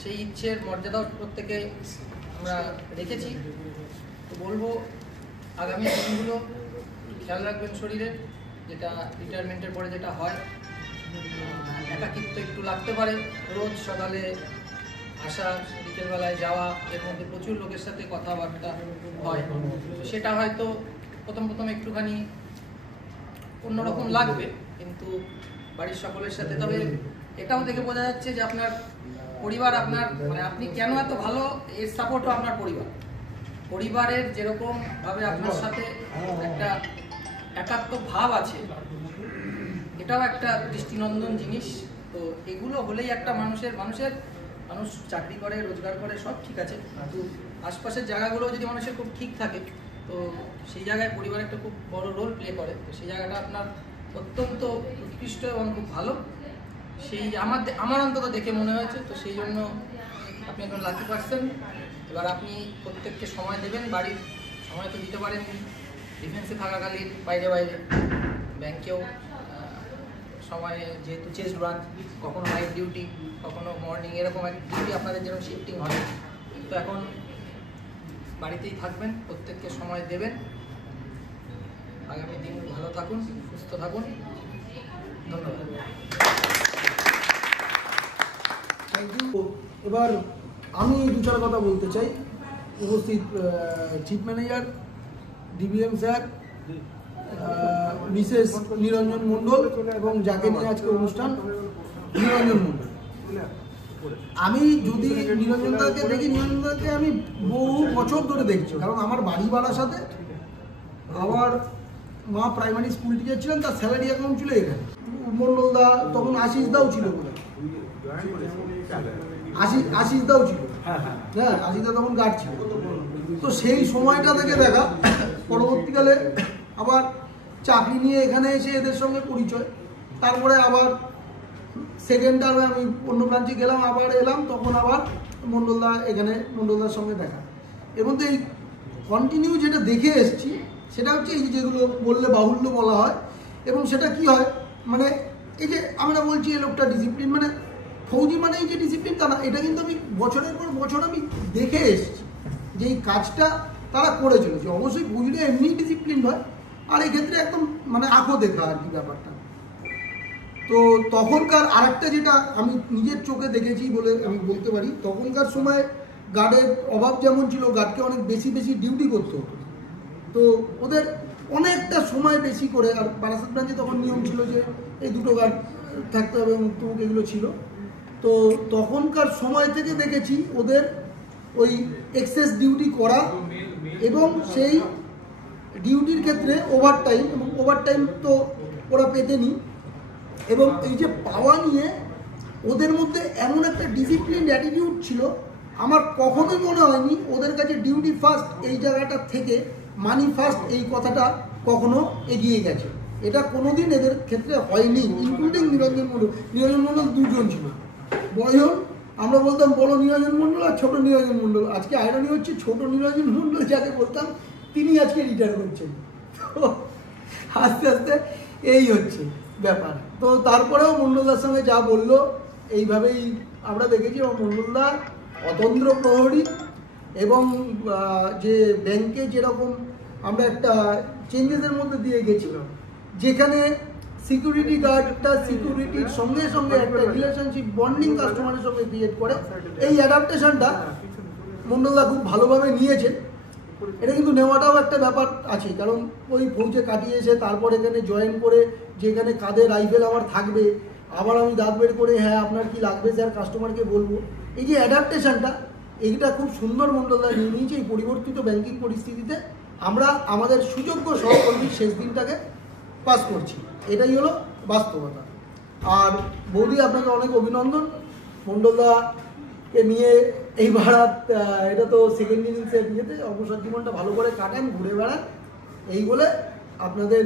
সেই ইচ্ছের মর্যাদাও প্রত্যেকে আমরা রেখেছি। তো বলবো আগামী দিনগুলো খেয়াল রাখবেন শরীরে, যেটা রিটায়ারমেন্টের পরে যেটা হয়, একাকিত্ব একটু লাগতে পারে। রোজ সকালে আসা, বিকেলবেলায় যাওয়া, এর মধ্যে প্রচুর লোকের সাথে কথাবার্তা হয়, তো সেটা হয়তো প্রথম একটুখানি অন্যরকম লাগবে, কিন্তু বাড়ির সকলের সাথে, তবে এটাও দেখে বোঝা যাচ্ছে যে আপনার পরিবার, আপনার মানে আপনি কেন এত ভালো, এর সাপোর্টও আপনার পরিবারের যেরকম ভাবে আপনার সাথে একটা একাত্ম ভাব আছে, এটাও একটা দৃষ্টিনন্দন জিনিস। তো এগুলো হলেই একটা মানুষ চাকরি করে, রোজগার করে, সব ঠিক আছে, কিন্তু আশপাশের জায়গাগুলো যদি মানুষের খুব ঠিক থাকে, তো সেই জায়গায় পরিবার একটা খুব বড় রোল প্লে করে। তো সেই জায়গাটা আপনার অত্যন্ত উৎকৃষ্ট এবং খুব ভালো, সেই আমার অন্তত দেখে মনে হয়েছে। তো সেই জন্য আপনি একজন লাকি পার্সন। এবার আপনি প্রত্যেককে সময় দেবেন, বাড়ির সময় তো দিতে পারেন ডিফেন্সে থাকাকালীন, বাইরে ব্যাংকেও সময়ে, যেহেতু চেস্ট ব্রাঞ্চ, কখনো নাইট ডিউটি, কখনো মর্নিং, এরকম এক ডিউটি আপনাদের যেরকম শিফটিং হয়। তো এখন বাড়িতেই থাকবেন, প্রত্যেককে সময় দেবেন। আগামী দিন ভালো থাকুন, সুস্থ থাকুন, ধন্যবাদ। Thank you. এবার আমি দু চার কথা বলতে চাই। উপস্থিত chief manager, DBM sir, Mrs Niranjan Mondal এবং যাকে নিয়ে আজকে অনুষ্ঠান, নিরঞ্জন মণ্ডল। আমি যদি নিরঞ্জনদাকে দেখি, নিরঞ্জনদাকে আমি বহু বছর ধরে দেখছি, কারণ আমার বাড়ি বারাসাতে, আমার মা প্রাইমারি স্কুল টিচার ছিলেন, তার স্যালারি অ্যাকাউন্ট ছিল এখানে। মণ্ডলদা তখন আশিস দাও ছিল, আশিস দাও ছিল, হ্যাঁ আশিস দা তখন গার্ড ছিল। তো সেই সময়টা থেকে দেখা, পরবর্তীকালে আবার চাকরি নিয়ে এখানে এসে এদের সঙ্গে পরিচয়, তারপরে আবার সেকেন্ড টার্মে আমি অন্য ব্রাঞ্চে গেলাম, আবার এলাম, তখন আবার মণ্ডলদা এখানে, মণ্ডলদার সঙ্গে দেখা। এর মধ্যে এই কন্টিনিউ যেটা দেখে এসছি সেটা হচ্ছে এই যেগুলো বললে বাহুল্য বলা হয়, এবং সেটা কি হয়, মানে এই যে আমরা বলছি এই লোকটা ডিসিপ্লিন, মানে ফৌজি মানে এই যে ডিসিপ্লিন তা না, এটা কিন্তু আমি বছরের পর বছর আমি দেখে এসছি যে এই কাজটা তারা করে চলেছে। অবশ্যই ফৌজিরা এমনি ডিসিপ্লিন হয়, আর এই ক্ষেত্রে একদম মানে আঁকো দেখা আর কি ব্যাপারটা। তো তখনকার আরেকটা যেটা আমি নিজের চোখে দেখেছি বলে আমি বলতে পারি, তখনকার সময় গার্ডের অভাব যেমন ছিল, গার্ডকে অনেক বেশি ডিউটি করতে হতো, তো ওদের অনেকটা সময় বেশি করে, আর বারাসাত ব্রাঞ্চে তখন নিয়ম ছিল যে এই দুটো গার্ড থাকতে হবে, মুক্তমুখ এগুলো ছিল। তো তখনকার সময় থেকে দেখেছি ওদের ওই এক্সেস ডিউটি করা, এবং সেই ডিউটির ক্ষেত্রে ওভারটাইম, এবং ওভারটাইম তো ওরা পেতেনি, এবং এই যে পাওয়া নিয়ে ওদের মধ্যে এমন একটা ডিসিপ্লিন অ্যাটিটিউড ছিল, আমার কখনোই মনে হয়নি ওদের কাছে ডিউটি ফার্স্ট এই জায়গাটা থেকে মানি ফার্স্ট এই কথাটা কখনো এগিয়ে গেছে। এটা কোনোদিন এদের ক্ষেত্রে হয়নি, ইনক্লুডিং নিরঞ্জন মণ্ডল। নিরঞ্জন মণ্ডল দুজন ছিল, বড়জন আমরা বলতাম বড় নিরঞ্জন মণ্ডল আর ছোট নিরঞ্জন মণ্ডল। আজকে আইরনি হচ্ছে ছোট নিরঞ্জন মণ্ডল যাকে বলতাম তিনি আজকে রিটায়ার করছেন। তো আস্তে আস্তে এই হচ্ছে ব্যাপার। তো তারপরেও মণ্ডলদার সঙ্গে যা বললো এইভাবেই আমরা দেখেছি, এবং মণ্ডলদা অতন্দ্র প্রহরী, এবং যে ব্যাংকে যেরকম আমরা একটা চেঞ্জেসের মধ্যে দিয়ে গেছিলাম, যেখানে সিকিউরিটি গার্ডটা সিকিউরিটির সঙ্গে সঙ্গে একটা রিলেশনশিপ বন্ডিং কাস্টমারের সঙ্গে ক্রিয়েট করে, এই অ্যাডাপ্টেশনটা মণ্ডলদা খুব ভালোভাবে নিয়েছেন। এটা কিন্তু নেওয়াটাও একটা ব্যাপার আছে, কারণ ওই ফৌজে কাটিয়ে এসে তারপর এখানে জয়েন করে, যেখানে কাঁধে রাইফেল আমার থাকবে, আবার আমি দাঁত বের করে হ্যাঁ আপনার কি লাগবে স্যার কাস্টমারকে বলবো, এই যে অ্যাডাপ্টেশনটা, এইটা খুব সুন্দর মণ্ডলদা নিয়ে নিয়েছে। এই পরিবর্তিত ব্যাংকিং পরিস্থিতিতে আমরা আমাদের সুযোগ্য সহকর্মীর শেষ দিনটাকে পাস করছি, এটাই হলো বাস্তবতা। আর বৌদি আপনাকে অনেক অভিনন্দন, মণ্ডলদাকে নিয়ে এইবার এটা তো সেকেন্ড ইনিংসের ইয়েতে অবসর জীবনটা ভালো করে কাটেন, ঘুরে বেড়ান, এই বলে আপনাদের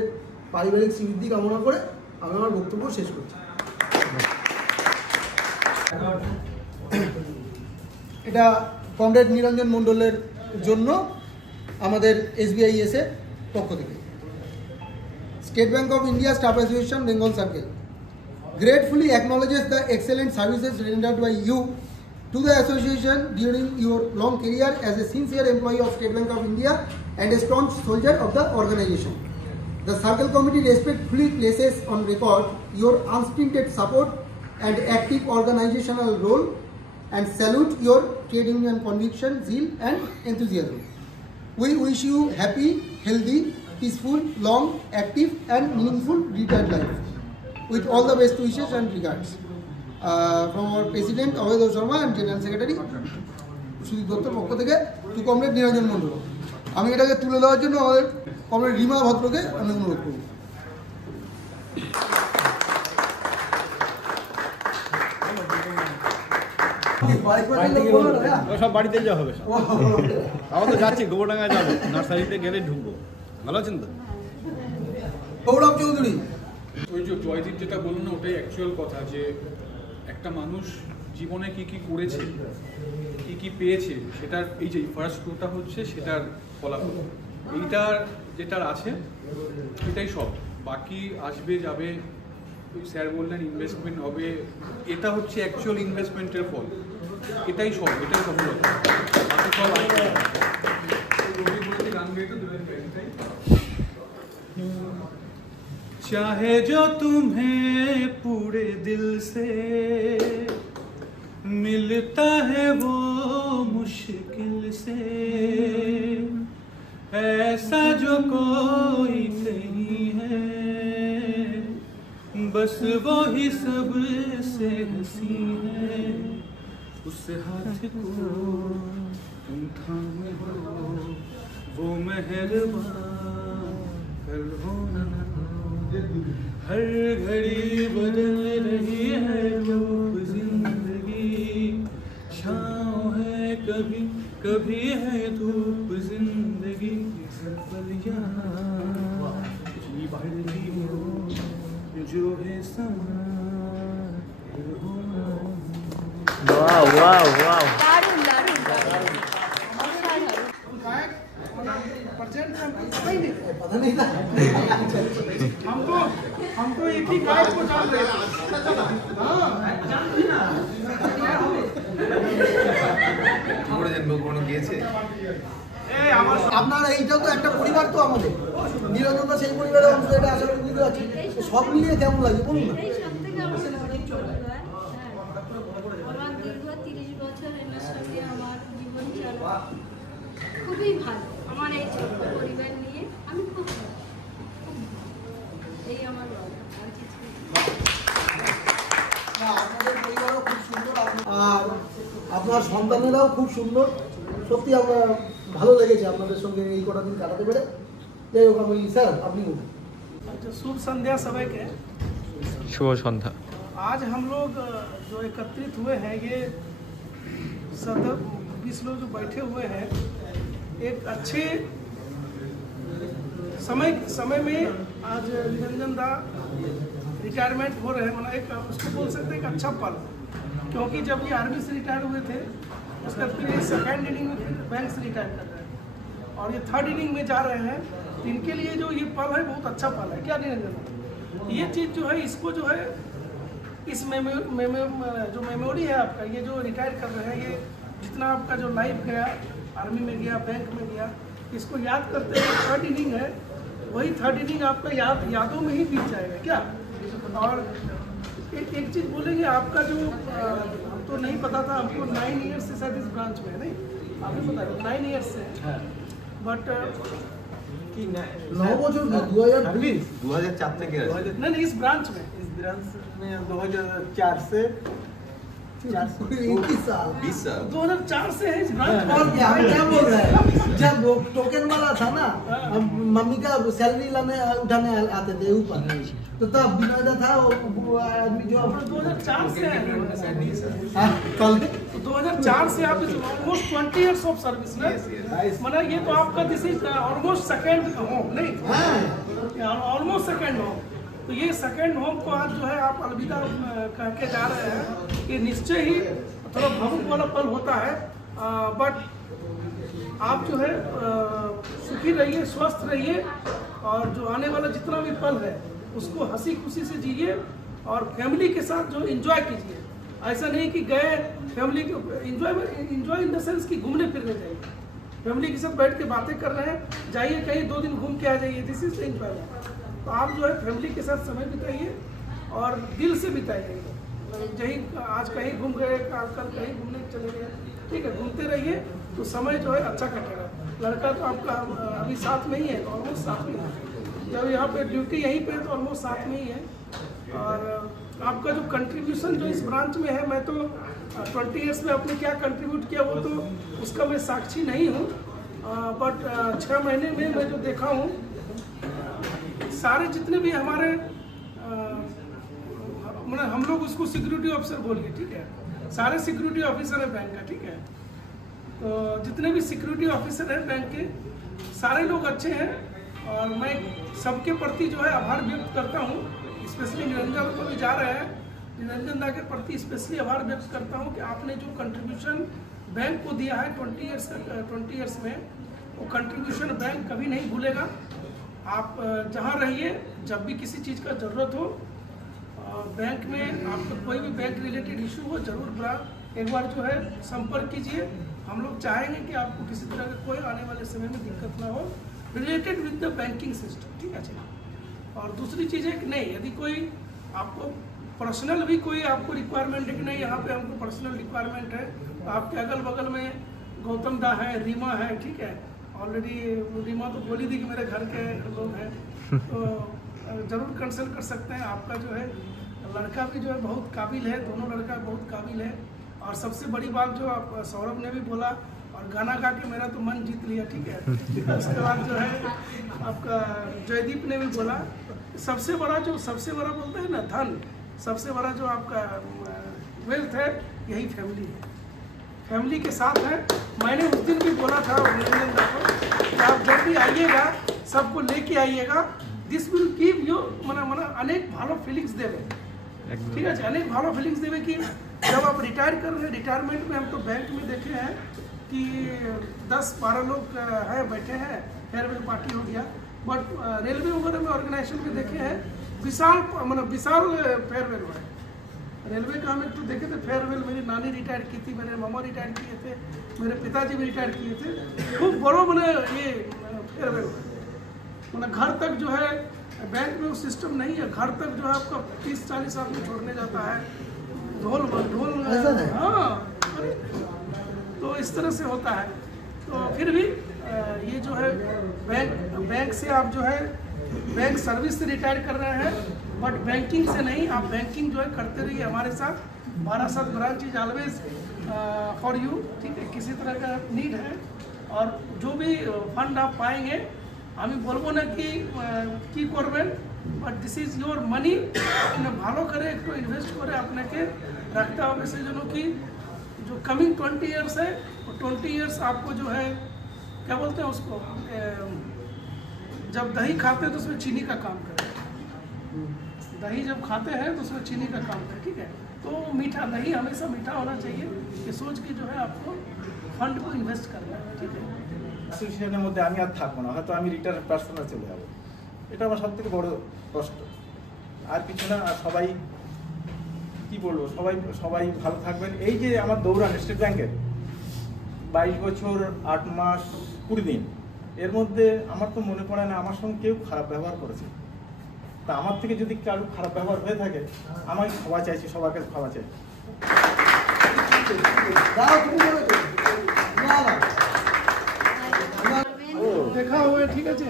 পারিবারিক সমৃদ্ধি কামনা করে আমি আমার বক্তব্য শেষ করছি। এটা কমরেড নিরঞ্জন মণ্ডলের জন্য আমাদের SBIS এর পক্ষ থেকে। State Bank of India Staff Association, Bengal Circle gratefully acknowledges the excellent services rendered by you to the association during your long career as a sincere employee of State Bank of India and a staunch soldier of the organization. The Circle Committee respectfully places on record your unstinted support and active organizational role, and salute your trade union conviction, zeal and enthusiasm. We wish you happy, healthy peaceful, long, active and meaningful retired life. With all the best wishes and regards. From our President Abhay Sharma and General Secretary Sudip দত্তর পক্ষ থেকে two comrade নিরঞ্জন মণ্ডল। আমি এটাকে তুলে দেওয়ার জন্য আমাদের comrade Rima ভদ্রকে আমি অনুরোধ করব। সব বাড়িতে যাওয়া হবে, আমরা তো যাচ্ছি গোবরডাঙ্গায় যাবো, নার্সারিতে গেলে ঢুকবো। ভালো আছেন তো? গৌরব চৌধুরী। ওই যে জয়দীপ যেটা বললো না, ওটাই অ্যাকচুয়াল কথা, যে একটা মানুষ জীবনে কি কি করেছে, কি কি পেয়েছে, সেটার এই যে ফার্স্ট ফ্লোটা হচ্ছে সেটার ফলাফল। এইটার যেটার আছে এটাই সব, বাকি আসবে যাবে। স্যার বললেন ইনভেস্টমেন্ট হবে, এটা হচ্ছে অ্যাকচুয়াল ইনভেস্টমেন্টের ফল। এটাই সব, এটাই সফলতা। বাকি সব গান গাইতে দেবেন। चाहे जो तुम्हें पूरे दिल से मिलता है वो मुश्किल से, ऐसा जो कोई नहीं है, बस वो ही सबसे हंसी है। उस हाथ को तुम थामे हो, वो मेहरबान कल हो ना। हर घड़ी बदल रही है रूप जिंदगी, छाँव है कभी कभी है धूप जिंदगी। पलियाँ जी बढ़ती हो जो है समा। वाह वाह वाह, पता नहीं था। हमको एक ही गायक को जान रहे थे। আপনার এইটাও তো একটা পরিবার, তো আমাদের নিরঞ্জন সেই পরিবারের অংশ, এটা আশা করি বুঝতে পারছি। সব মিলিয়ে কেমন লাগে বলুন না? খুবই ভালো, আমার এই ছোট্ট পরিবার নিয়ে আমি খুব ভালো, এই আমার আপনাদের পরিবারও খুব সুন্দর, আর আপনার সন্তানেরাও খুব সুন্দর। সত্যি আমরা ভালো লেগেছে আপনাদের সঙ্গে এই কটা দিন কাটাতে পেরে। যাই হোক, আমি স্যার আপনি বলুন। शुभ संध्या सभी के। शुभ संध्या। आज हम लोग जो एकत्रित हुए हैं, ये 20 लोग जो बैठे हुए हैं, एक अच्छे समय में आज निरंजन दा रिटायरमेंट हो रहे हैं, मतलब एक उसको बोल सकते हैं एक अच्छा पल। क्योंकि जब ये आर्मी से रिटायर हुए थे, उसका फिर ये सेकेंड इनिंग में बैंक से रिटायर कर रहे हैं और ये थर्ड इनिंग में जा रहे हैं। इनके लिए जो ये पल है बहुत अच्छा पल है। क्या निरंजन, ये चीज़ जो है, इसको जो है इस जो मेमोरी है आपका, ये जो रिटायर कर रहे हैं, ये जितना आपका जो लाइफ गया, आर्मी में गया, बैंक में गया, इसको याद करते हुए थर्ड इनिंग है, वही थर्ड इनिंग आपका यादों में ही बीत जाएगा। क्या, और एक चीज़ बोलेंगे, आपका जो तो नहीं पता था, हमको 9 ईयर्स से शायद इस ब्रांच में है, नहीं आपने बताया 9 ईयर्स से, बट 9 বছর 2004 থেকে नहीं इस ब्रांच में 2004 से 21 साल 20 साल 2004 से है इस ब्रांच में। और क्या, हम क्या बोल रहे हैं, जब टोकन वाला था ना, हम मम्मी का सैलरी लाने उठाने आते थे ऊपर, तो तब विनोदा था वो आदमी जो 2004 से है। कल 2004 से आप ऑलमोस्ट 20 इयर्स ऑफ सर्विस ना, मतलब ये तो आपका this is almost second home, नहीं ऑलमोस्ट सेकंड होम। तो ये सेकंड होम को आज जो है आप अलविदा कह के जा रहे हैं, ये निश्चय ही थोड़ा भावुक वाला पल होता है, बट आप जो है सुखी रहिए, स्वस्थ रहिए, और जो आने वाला जितना भी पल है उसको हंसी खुशी से जिए और फैमिली के साथ जो एंजॉय कीजिए। ऐसा नहीं कि गए फैमिली को एंजॉय इन द सेंस कि घूमने फिरने जाइए, फैमिली के साथ बैठ के बातें कर रहे हैं, जाइए कहीं 2 दिन घूम के आ जाइए, दिस इज एंजॉयमेंट। तो आप जो है फैमिली के साथ समय बिताइए और दिल से बिताइए। यही आज कहीं घूम गए, कल कहीं घूमने चले गए, ठीक है, घूमते रहिए तो समय जो है अच्छा कटेगा। लड़का तो आपका अभी साथ में ही है, ऑलमोस्ट साथ में है। जब यहाँ पे ड्यूटी यहीं पे तो ऑलमोस्ट साथ में ही है। और आपका जो कंट्रीब्यूशन जो इस ब्रांच में है, मैं तो 20 ईयर्स में आपने क्या कंट्रीब्यूट किया वो तो उसका मैं साक्षी नहीं हूँ, बट 6 महीने में मैं जो देखा हूँ, सारे जितने भी हमारे मतलब हम लोग उसको सिक्योरिटी ऑफिसर बोलिए, ठीक है, सारे सिक्योरिटी ऑफिसर है बैंक का, ठीक है। तो जितने भी सिक्योरिटी ऑफिसर हैं बैंक के, सारे लोग अच्छे हैं। और मैं सबके प्रति जो है आभार व्यक्त करता हूँ। स्पेशली निरंजन को भी जा रहे हैं, निरंजन दा के प्रति स्पेशली आभार व्यक्त करता हूँ कि आपने जो कंट्रीब्यूशन बैंक को दिया है 20 ईयर्स में, वो कंट्रीब्यूशन बैंक कभी नहीं भूलेगा। आप जहाँ रहिए, जब भी किसी चीज़ का ज़रूरत हो, बैंक में आपको कोई भी बैंक रिलेटेड इशू हो, जरूर एक बार जो है संपर्क कीजिए। हम लोग चाहेंगे कि आपको किसी तरह का कोई आने वाले समय में दिक्कत ना हो related with the banking system, ठीक है जी। और दूसरी चीज़ है कि नहीं, यदि कोई आपको पर्सनल भी कोई आपको रिक्वायरमेंट है कि नहीं यहाँ पे हमको पर्सनल रिक्वायरमेंट है, तो आपके अगल बगल में गौतम दा है, रीमा है, ठीक है। ऑलरेडी रीमा तो बोली थी कि मेरे घर के लोग हैं, तो ज़रूर कंसल्ट कर सकते हैं। आपका जो है लड़का भी जो है बहुत काबिल है, दोनों लड़का बहुत काबिल है। और सबसे बड़ी बात जो आप सौरभ ने भी बोला और गाना गा के मेरा तो मन जीत लिया, ठीक है। उसके बाद जो है आपका जयदीप ने भी बोला, सबसे बड़ा बोलते हैं ना धन, सबसे बड़ा जो आपका वेल्थ है यही फैमिली है, फैमिली के साथ है। मैंने उस दिन भी बोला था निरंजन दा को कि आप जब भी आइएगा सबको लेके आइएगा, दिस विल गिव यू মানে अनेक ভালো ফিলিংস দেবে, ঠিক আছে, अनेक ভালো ফিলিংস देवे कि जब आप रिटायर कर रहे हैं, रिटायरमेंट में हम तो बैंक में देखे हैं कि 10-12 लोग हैं बैठे हैं, फेयरवेल पार्टी हो गया। बट रेलवे वगैरह में ऑर्गेनाइजेशन में देखे हैं विशाल फेयरवेल हुआ है। रेलवे का हम एक तो देखे थे फेयरवेल, मेरी नानी रिटायर की थी, मेरे मामा रिटायर किए थे, मेरे पिताजी भी रिटायर किए थे, खूब बड़ो ये फेयरवेल हुआ। घर तक जो है बैंक में वो सिस्टम नहीं है, घर तक जो है आपका 30-40 आदमी छोड़ने जाता है, ढोल हाँ, तो इस तरह से होता है। तो फिर भी ये जो है बैंक से आप जो है बैंक सर्विस से रिटायर कर रहे हैं, बट बैंकिंग से नहीं, आप बैंकिंग जो है करते रहिए हमारे साथ। 12 branch is always for you, ठीक है। किसी तरह का नीड है और जो भी फंड आप पाएंगे, আমি বলবো না কি করবেন, বাট দিস ইজ ইয়োর মানি, আপনি ভালো করে একটু ইনভেস্ট করে আপনাকে রাখতে হবে। সেই জন্য कि जो कमिंग 20 ईयर्स है, 20 ईयर्स आपको जो है क्या बोलते हैं उसको, जब दही खाते हैं तो उसमें चीनी का काम करे, दही जब खाते हैं तो उसमें चीनी का काम करे, ठीक है। तो मीठा दही हमेशा मीठा होना चाहिए, ये सोच के जो है आपको फंड को इन्वेस्ट करना है, ठीक है। অ্যাসোসিয়েশনের মধ্যে আমি আর থাকবো না, হয়তো আমি রিটায়ার্ড পার্সনে চলে যাবো, এটা আমার সবথেকে বড় কষ্ট, আর কিছু না। আর সবাই কি বলবো, সবাই ভালো থাকবেন। এই যে আমার দৌড়ান স্টেট ব্যাংকের 22 বছর 8 মাস 20 দিন, এর মধ্যে আমার তো মনে পড়ে না আমার সঙ্গে কেউ খারাপ ব্যবহার করেছে। তা আমার থেকে যদি কারো খারাপ ব্যবহার হয়ে থাকে, আমি ক্ষমা চাইছি, সবার কাছে ক্ষমা চাই। দেখা हुआ ঠিক আছে,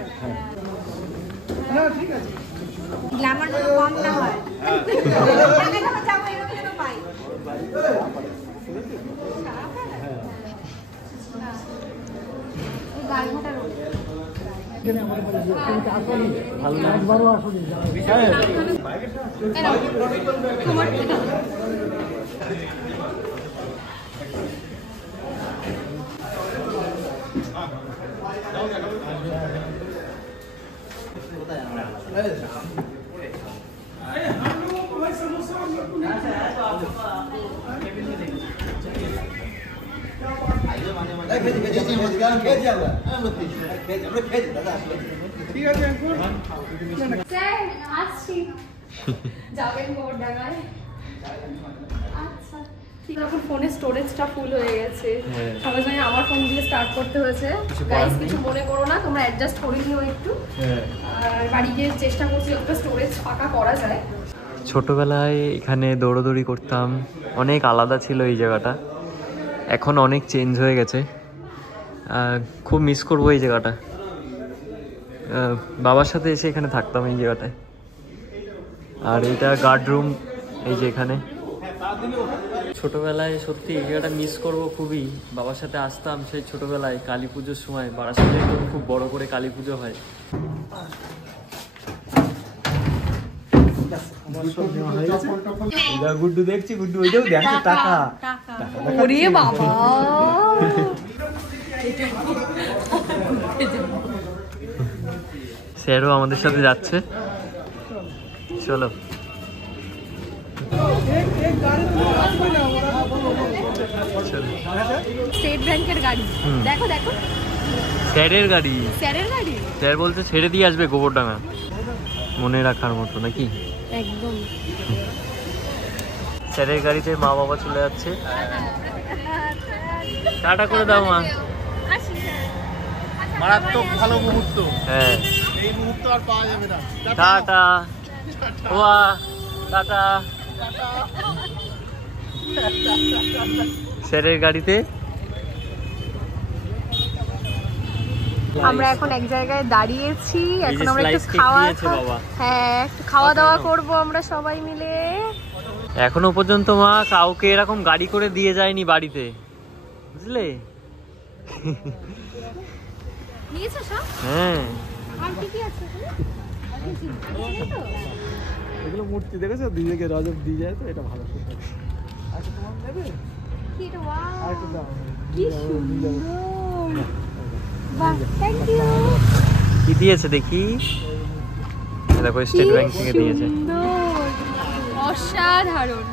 হ্যাঁ ঠিক আছে, গ্ল্যামারটা কম না হয়, আমি তো যাবো এরকম যেন পাই। এই গালঘাটা রোড ভালো না, একবারও আসুন ঠিক আছে স্যার আসছি, যাবেন কোড ডাঙায়। আচ্ছা ঠিক আছে, ফোনের স্টোরেজটা ফুল হয়ে গেছে, সঙ্গে সঙ্গে আমার ফোন দিয়ে স্টার্ট করতে হয়েছে। গাইস কিছু মনে করো না, তোমরা অ্যাডজাস্ট করে নিও একটু। আর বাড়ি গিয়ে চেষ্টা করছি একটা স্টোরেজ ফাঁকা করা যায়। ছোটবেলায় এখানে দৌড়োদৌড়ি করতাম, অনেক আলাদা ছিল এই জায়গাটা, এখন অনেক চেঞ্জ হয়ে গেছে। খুব মিস করবো এই জায়গাটা। বাবার সাথে এসে এখানে থাকতাম এই জায়গাটায়। আর এটা গার্ড রুম, এই যে এখানে ছোটবেলায় সত্যি এই জায়গাটা মিস করবো খুবই। বাবার সাথে আসতাম সেই ছোটবেলায় কালী পুজোর সময়, বারাসাতে তো খুব বড় করে কালী পুজো হয়। গুড্ডু দেখছি, গুড্ডু ওইটাও দেখছে টাকা। ওরে বাবা, স্যারও আমাদের সাথে যাচ্ছে, চলো। স্টেট ব্যাংকের গাড়ি, দেখো দেখো, স্যারের গাড়ি। স্যারের গাড়ি, স্যার বলতে ছেড়ে দিয়ে আসবে গোবরডাঙ্গা, মনে রাখার মতো নাকি? একদম। স্যারের গাড়িতে মা বাবা চলে যাচ্ছে। টাটা করে দাও মা। মারাত্মক ভালো মুহূর্ত। হ্যাঁ, এই মুহূর্ত আর পাওয়া যাবে না। টাটা ওয়া, টাটা। স্যারের গাড়িতে আমরা এখন এক জায়গায় দাঁড়িয়েছি, এখন আমরা একটু খাওয়া দাওয়া করব আমরা সবাই মিলে। এখনো পর্যন্ত মা কাউকে এরকম গাড়ি করে দিয়ে যায়নি বাড়িতে, বুঝলে? নিয়েছো সব? হ্যাঁ। আর কি কি আছে? এগুলো মূর্তি দেখেছো, দিদিকে রজব দিয়ে যায় তো, এটা ভালো। আচ্ছা তোমার নেবে? কি রে, ওয়াও, আর একটু দাও। কি সুন্দর। বাহ, থ্যাংক ইউ। কি দিয়েছে দেখি? দেখো স্টেট ব্যাংক থেকে দিয়েছে। অসাধারণ।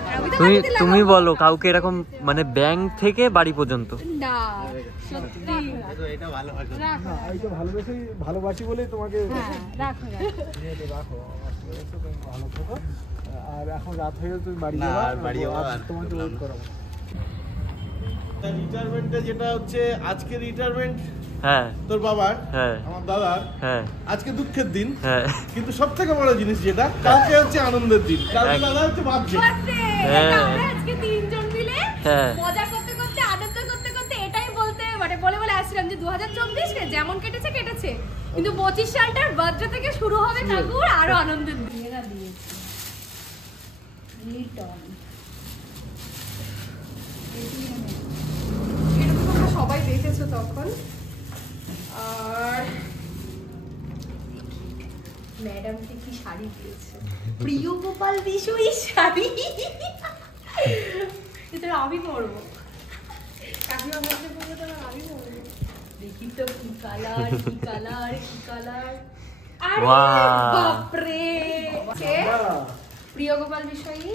তুমি বলো কাউকে এরকম মানে ব্যাংক থেকে বাড়ি পর্যন্ত? না সত্যি এটা ভালো হয় না, এইটা ভালোবাসি বলেই তোমাকে রাখো রাখো। ভালো থাকো। আর এখন রাত হয়ে গেলে তুমি বাড়ি যাবা, তোমাকে ওয়েট করাবো। রিটায়ারমেন্টে যেটা হচ্ছে আজকে রিটায়ারমেন্ট, হ্যাঁ তোর বাবার, হ্যাঁ আমার দাদার, হ্যাঁ আজকে দুঃখের দিন, হ্যাঁ, কিন্তু সব থেকে বড় জিনিস যেটা কালকে হচ্ছে আনন্দের দিন। কালকে দাদা হচ্ছে বার্থডে। আমরা আজকে তিনজন মিলে মজা করতে করতে আনন্দ করতে করতে এটাই বলে আসছিলাম যে 2024 যেমন কেটেছে কিন্তু 25 সালটার বার্থডে থেকে শুরু হবে ঠাকুর আরো আনন্দের দিন। সবাই দেখেছো তখন। আর ম্যাডামকে কি শাড়ি দিয়েছে, প্রিয় গোপাল বিষয়ী শাড়ি, এটা আমি পরবো। কাকিমা বলতে পরবো, তাহলে আমি পরবো। দেখি তো কি কালার, কি কালার, কি কালার। আরে বাপরে, প্রিয় গোপাল বিষয়ী।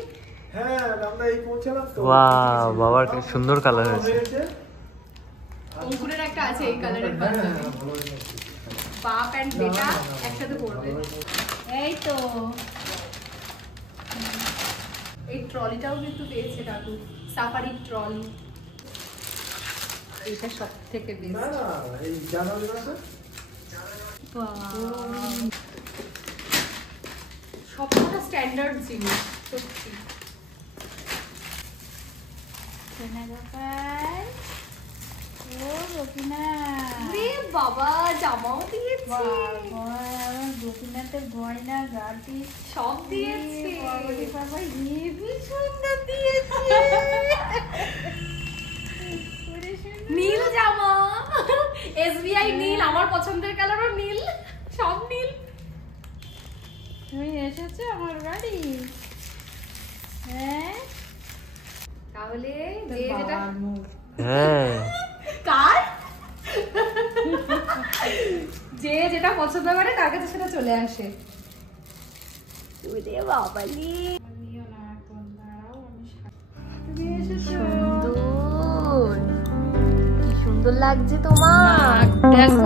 হ্যাঁ, আমরা এই পৌঁছালাম তো। ওয়াও, বাবার কি সুন্দর কালার আছে। অঙ্কুরের একটা আছে এই কালারের পাঞ্জাবি, বাপ এন্ড বেটা একসাথে পরবে। এই তো এই ট্রলিটাও কিন্তু পেয়েছে কাকু, সাফারি ট্রলি। এটা সব থেকে বেস্ট। না এই জানুয়ারি মাসে সবটা স্ট্যান্ডার্ড জিনিস সত্যি। বাবা জামাও দিয়েছে, গোপীনাথের গয়না গাটি সব দিয়েছে। বাবা হেবি সুন্দর দিয়েছে। নীল জামা, এসবিআই নীল, আমার পছন্দের কালারও নীল, সব নীল। তুমি এসেছো আমার বাড়ি? হ্যাঁ, তাহলে যে যেটা হ্যাঁ কার যে যেটা পছন্দ করে তার কাছে সেটা চলে আসে। ওরে বাবালি, সুন্দর, কি সুন্দর লাগছে তোমার। দেখো